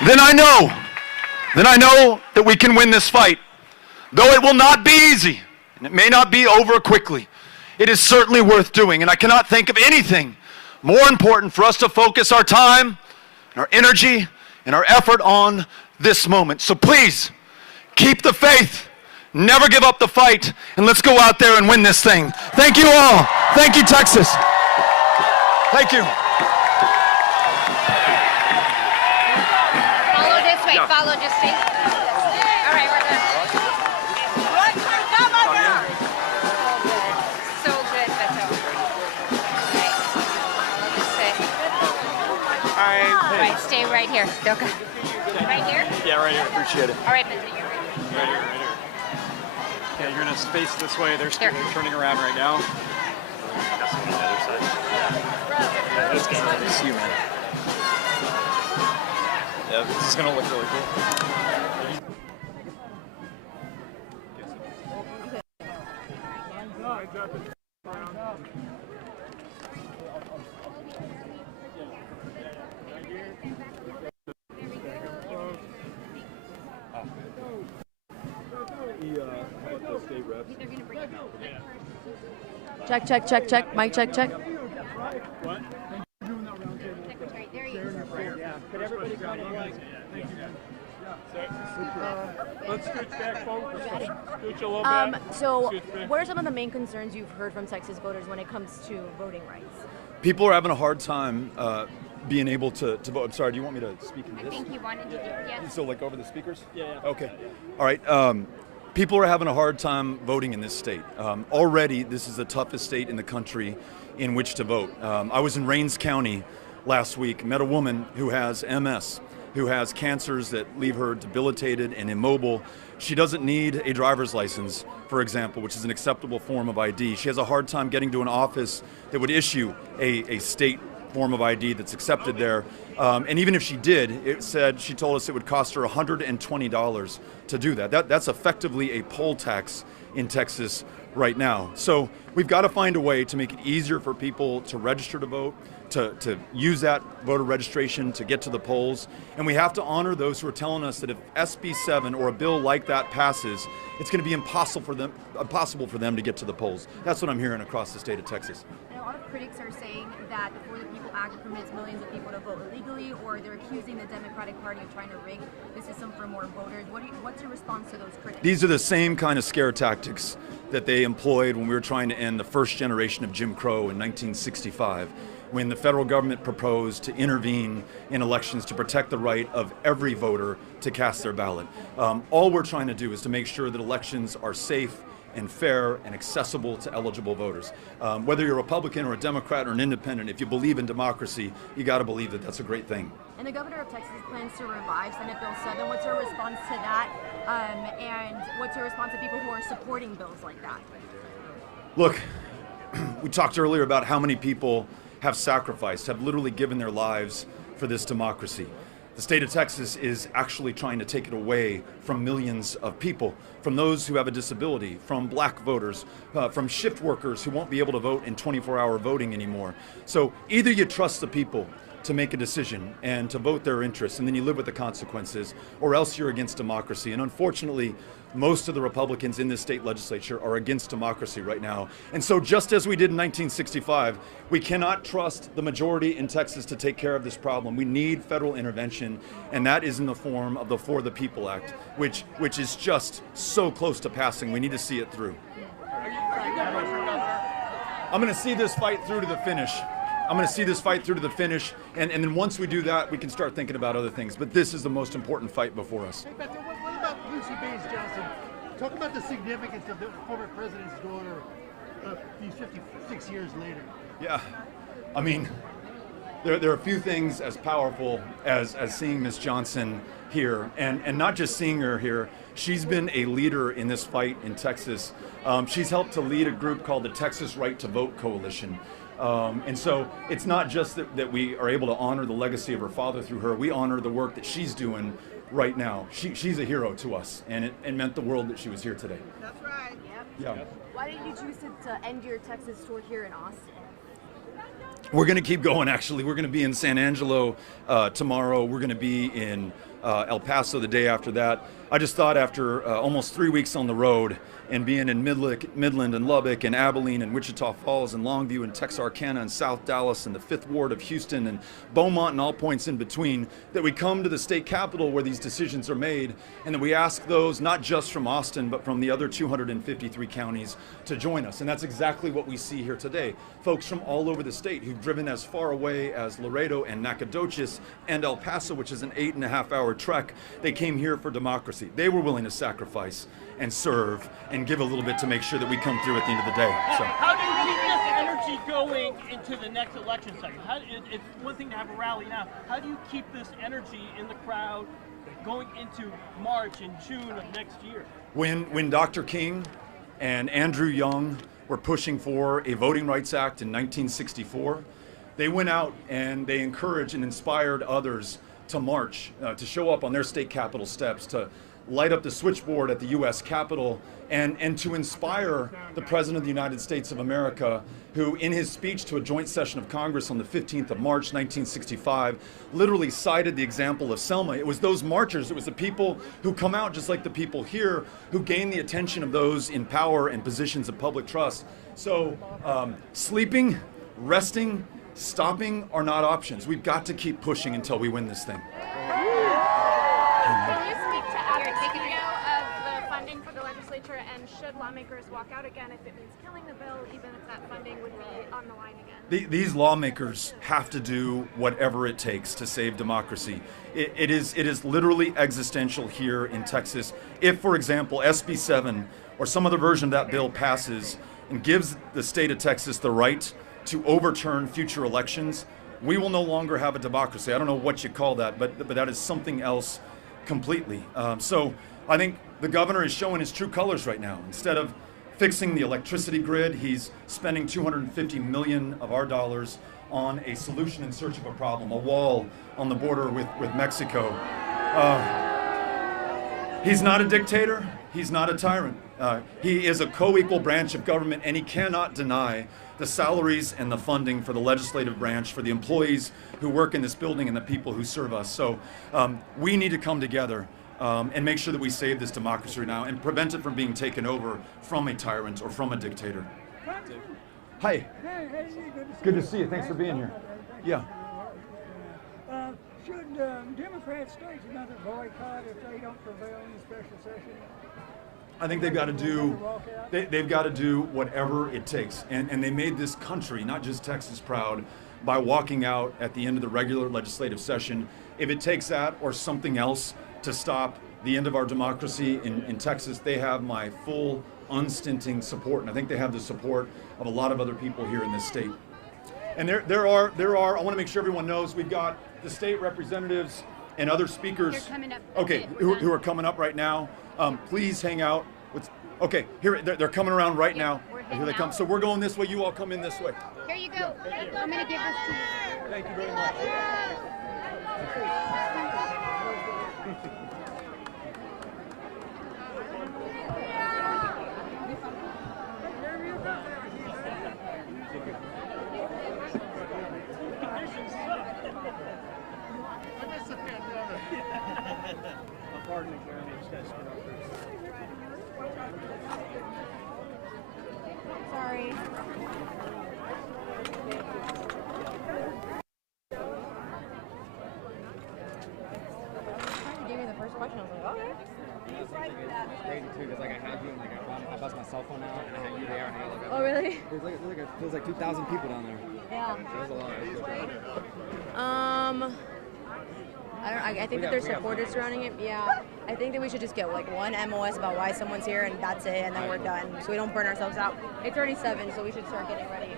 Then I know that we can win this fight. Though it will not be easy, and it may not be over quickly, it is certainly worth doing, and I cannot think of anything more important for us to focus our time, our energy, and our effort on this moment. So please, keep the faith, never give up the fight, and let's go out there and win this thing. Thank you all. Thank you, Texas. Thank you. Follow this way, follow, just stay. All right, we're done. So good, Beto. All right, stay right here. Okay. Right here? Yeah, right here. Appreciate it. All right, Beto, you're right here. Right here, right here. Okay, you're gonna space this way. They're turning around right now. That's on the other side. Yeah, that's good. See you, man. Yeah, this is gonna look really cool. Check, check, check, check. Mic check, check. What? Let's switch back forward. Switch a little bit. So what are some of the main concerns you've heard from Texas voters when it comes to voting rights? People are having a hard time being able to vote. I'm sorry, do you want me to speak in this? I think he wanted to do, yeah. So like over the speakers? Yeah. Okay. All right. People are having a hard time voting in this state. Already, this is the toughest state in the country in which to vote. I was in Rains County last week, met a woman who has MS, who has cancers that leave her debilitated and immobile. She doesn't need a driver's license, for example, which is an acceptable form of ID. She has a hard time getting to an office that would issue a state form of ID that's accepted there. And even if she did, she told us it would cost her $120 to do that. That's effectively a poll tax in Texas right now. So we've got to find a way to make it easier for people to register to vote, to use that voter registration to get to the polls. And we have to honor those who are telling us that if SB 7 or a bill like that passes, it's going to be impossible for them to get to the polls. That's what I'm hearing across the state of Texas. And a lot of critics are saying that the For the People Act permits millions of people to vote illegally, or they're accusing the Democratic Party of trying to rig the system for more voters. What's your response to those critics? These are the same kind of scare tactics that they employed when we were trying to end the first generation of Jim Crow in 1965, when the federal government proposed to intervene in elections to protect the right of every voter to cast their ballot. All we're trying to do is to make sure that elections are safe and fair and accessible to eligible voters. Whether you're a Republican or a Democrat or an independent, if you believe in democracy, you got to believe that that's a great thing. And the governor of Texas plans to revive Senate Bill 7. What's your response to that? And what's your response to people who are supporting bills like that? Look, we talked earlier about how many people have sacrificed, have literally given their lives for this democracy. The state of Texas is actually trying to take it away from millions of people, from those who have a disability, from black voters, from shift workers who won't be able to vote in 24-hour voting anymore. So either you trust the people to make a decision and to vote their interests, and then you live with the consequences, or else you're against democracy. And unfortunately, most of the Republicans in this state legislature are against democracy right now. And so just as we did in 1965, we cannot trust the majority in Texas to take care of this problem. We need federal intervention, and that is in the form of the For the People Act, which is just so close to passing. We need to see it through. I'm going to see this fight through to the finish. And then once we do that, we can start thinking about other things. But this is the most important fight before us. Hey, Beto, what about Lucy Baines Johnson? Talk about the significance of the former president's daughter these 56 years later. Yeah, I mean, there are a few things as powerful as seeing Miss Johnson here, and not just seeing her here. She's been a leader in this fight in Texas. She's helped to lead a group called the Texas Right to Vote Coalition. And so it's not just that we are able to honor the legacy of her father through her. We honor the work that she's doing right now. She's a hero to us, and it meant the world that she was here today. That's right. Yep. Yeah. Why did you choose to end your Texas tour here in Austin? We're going to keep going, actually. We're going to be in San Angelo tomorrow. We're going to be in El Paso the day after that. I just thought after almost 3 weeks on the road and being in Midland and Lubbock and Abilene and Wichita Falls and Longview and Texarkana and South Dallas and the 5th Ward of Houston and Beaumont and all points in between, that we come to the state capitol where these decisions are made, and that we ask those not just from Austin but from the other 253 counties to join us. And that's exactly what we see here today. Folks from all over the state who've driven as far away as Laredo and Nacogdoches and El Paso, which is an 8.5-hour trek. They came here for democracy. They were willing to sacrifice and serve and give a little bit to make sure that we come through at the end of the day. So. How do you keep this energy going into the next election cycle? It's one thing to have a rally now. How do you keep this energy in the crowd going into March and June of next year? When Dr. King and Andrew Young were pushing for a Voting Rights Act in 1964, they went out and they encouraged and inspired others to march, to show up on their state capitol steps, to light up the switchboard at the U.S. Capitol, and to inspire the President of the United States of America, who in his speech to a joint session of Congress on the 15th of March, 1965, literally cited the example of Selma. It was those marchers, it was the people who come out just like the people here, who gain the attention of those in power and positions of public trust. So sleeping, resting, stopping are not options. We've got to keep pushing until we win this thing. Can you speak to advocacy of the funding for the legislature? legislature, and should lawmakers walk out again if it means killing the bill, even if that funding would be on the line again? These lawmakers have to do whatever it takes to save democracy. It is literally existential here in Texas. If, for example, SB 7 or some other version of that bill passes and gives the state of Texas the right to overturn future elections, we will no longer have a democracy. I don't know what you call that, but that is something else completely. So I think the governor is showing his true colors right now. Instead of fixing the electricity grid, he's spending $250 million of our dollars on a solution in search of a problem, a wall on the border with Mexico. He's not a dictator. He's not a tyrant. He is a co-equal branch of government, and he cannot deny the salaries and the funding for the legislative branch, for the employees who work in this building and the people who serve us. So we need to come together and make sure that we save this democracy right now and prevent it from being taken over from a tyrant or from a dictator. Hi. Good to see you. Thanks for being here. Yeah. Should Democrats stage another boycott if they don't prevail in the special session? I think they've got to do whatever it takes, and they made this country, not just Texas, proud by walking out at the end of the regular legislative session. If it takes that or something else to stop the end of our democracy in Texas, they have my full, unstinting support, and I think they have the support of a lot of other people here in this state. And there are. I want to make sure everyone knows we've got the state representatives and other speakers. They're coming up. Okay, who are coming up right now. Please hang out. Okay, here they're coming around right now. Here they come. So we're going this way. You all come in this way. Here you go. I'm going to give this to you. Thank you very much. Sorry. You gave me the first question. I was like, okay. It's crazy too, because like I had you and like I bust my cell phone out and I had you there and I like. Oh really? There's like 2,000 people down there. Yeah. There's a lot. I think that there's supporters surrounding it. Yeah. I think that we should just get like one MOS about why someone's here and that's it, and then we're done. So we don't burn ourselves out. It's already 7, so we should start getting ready.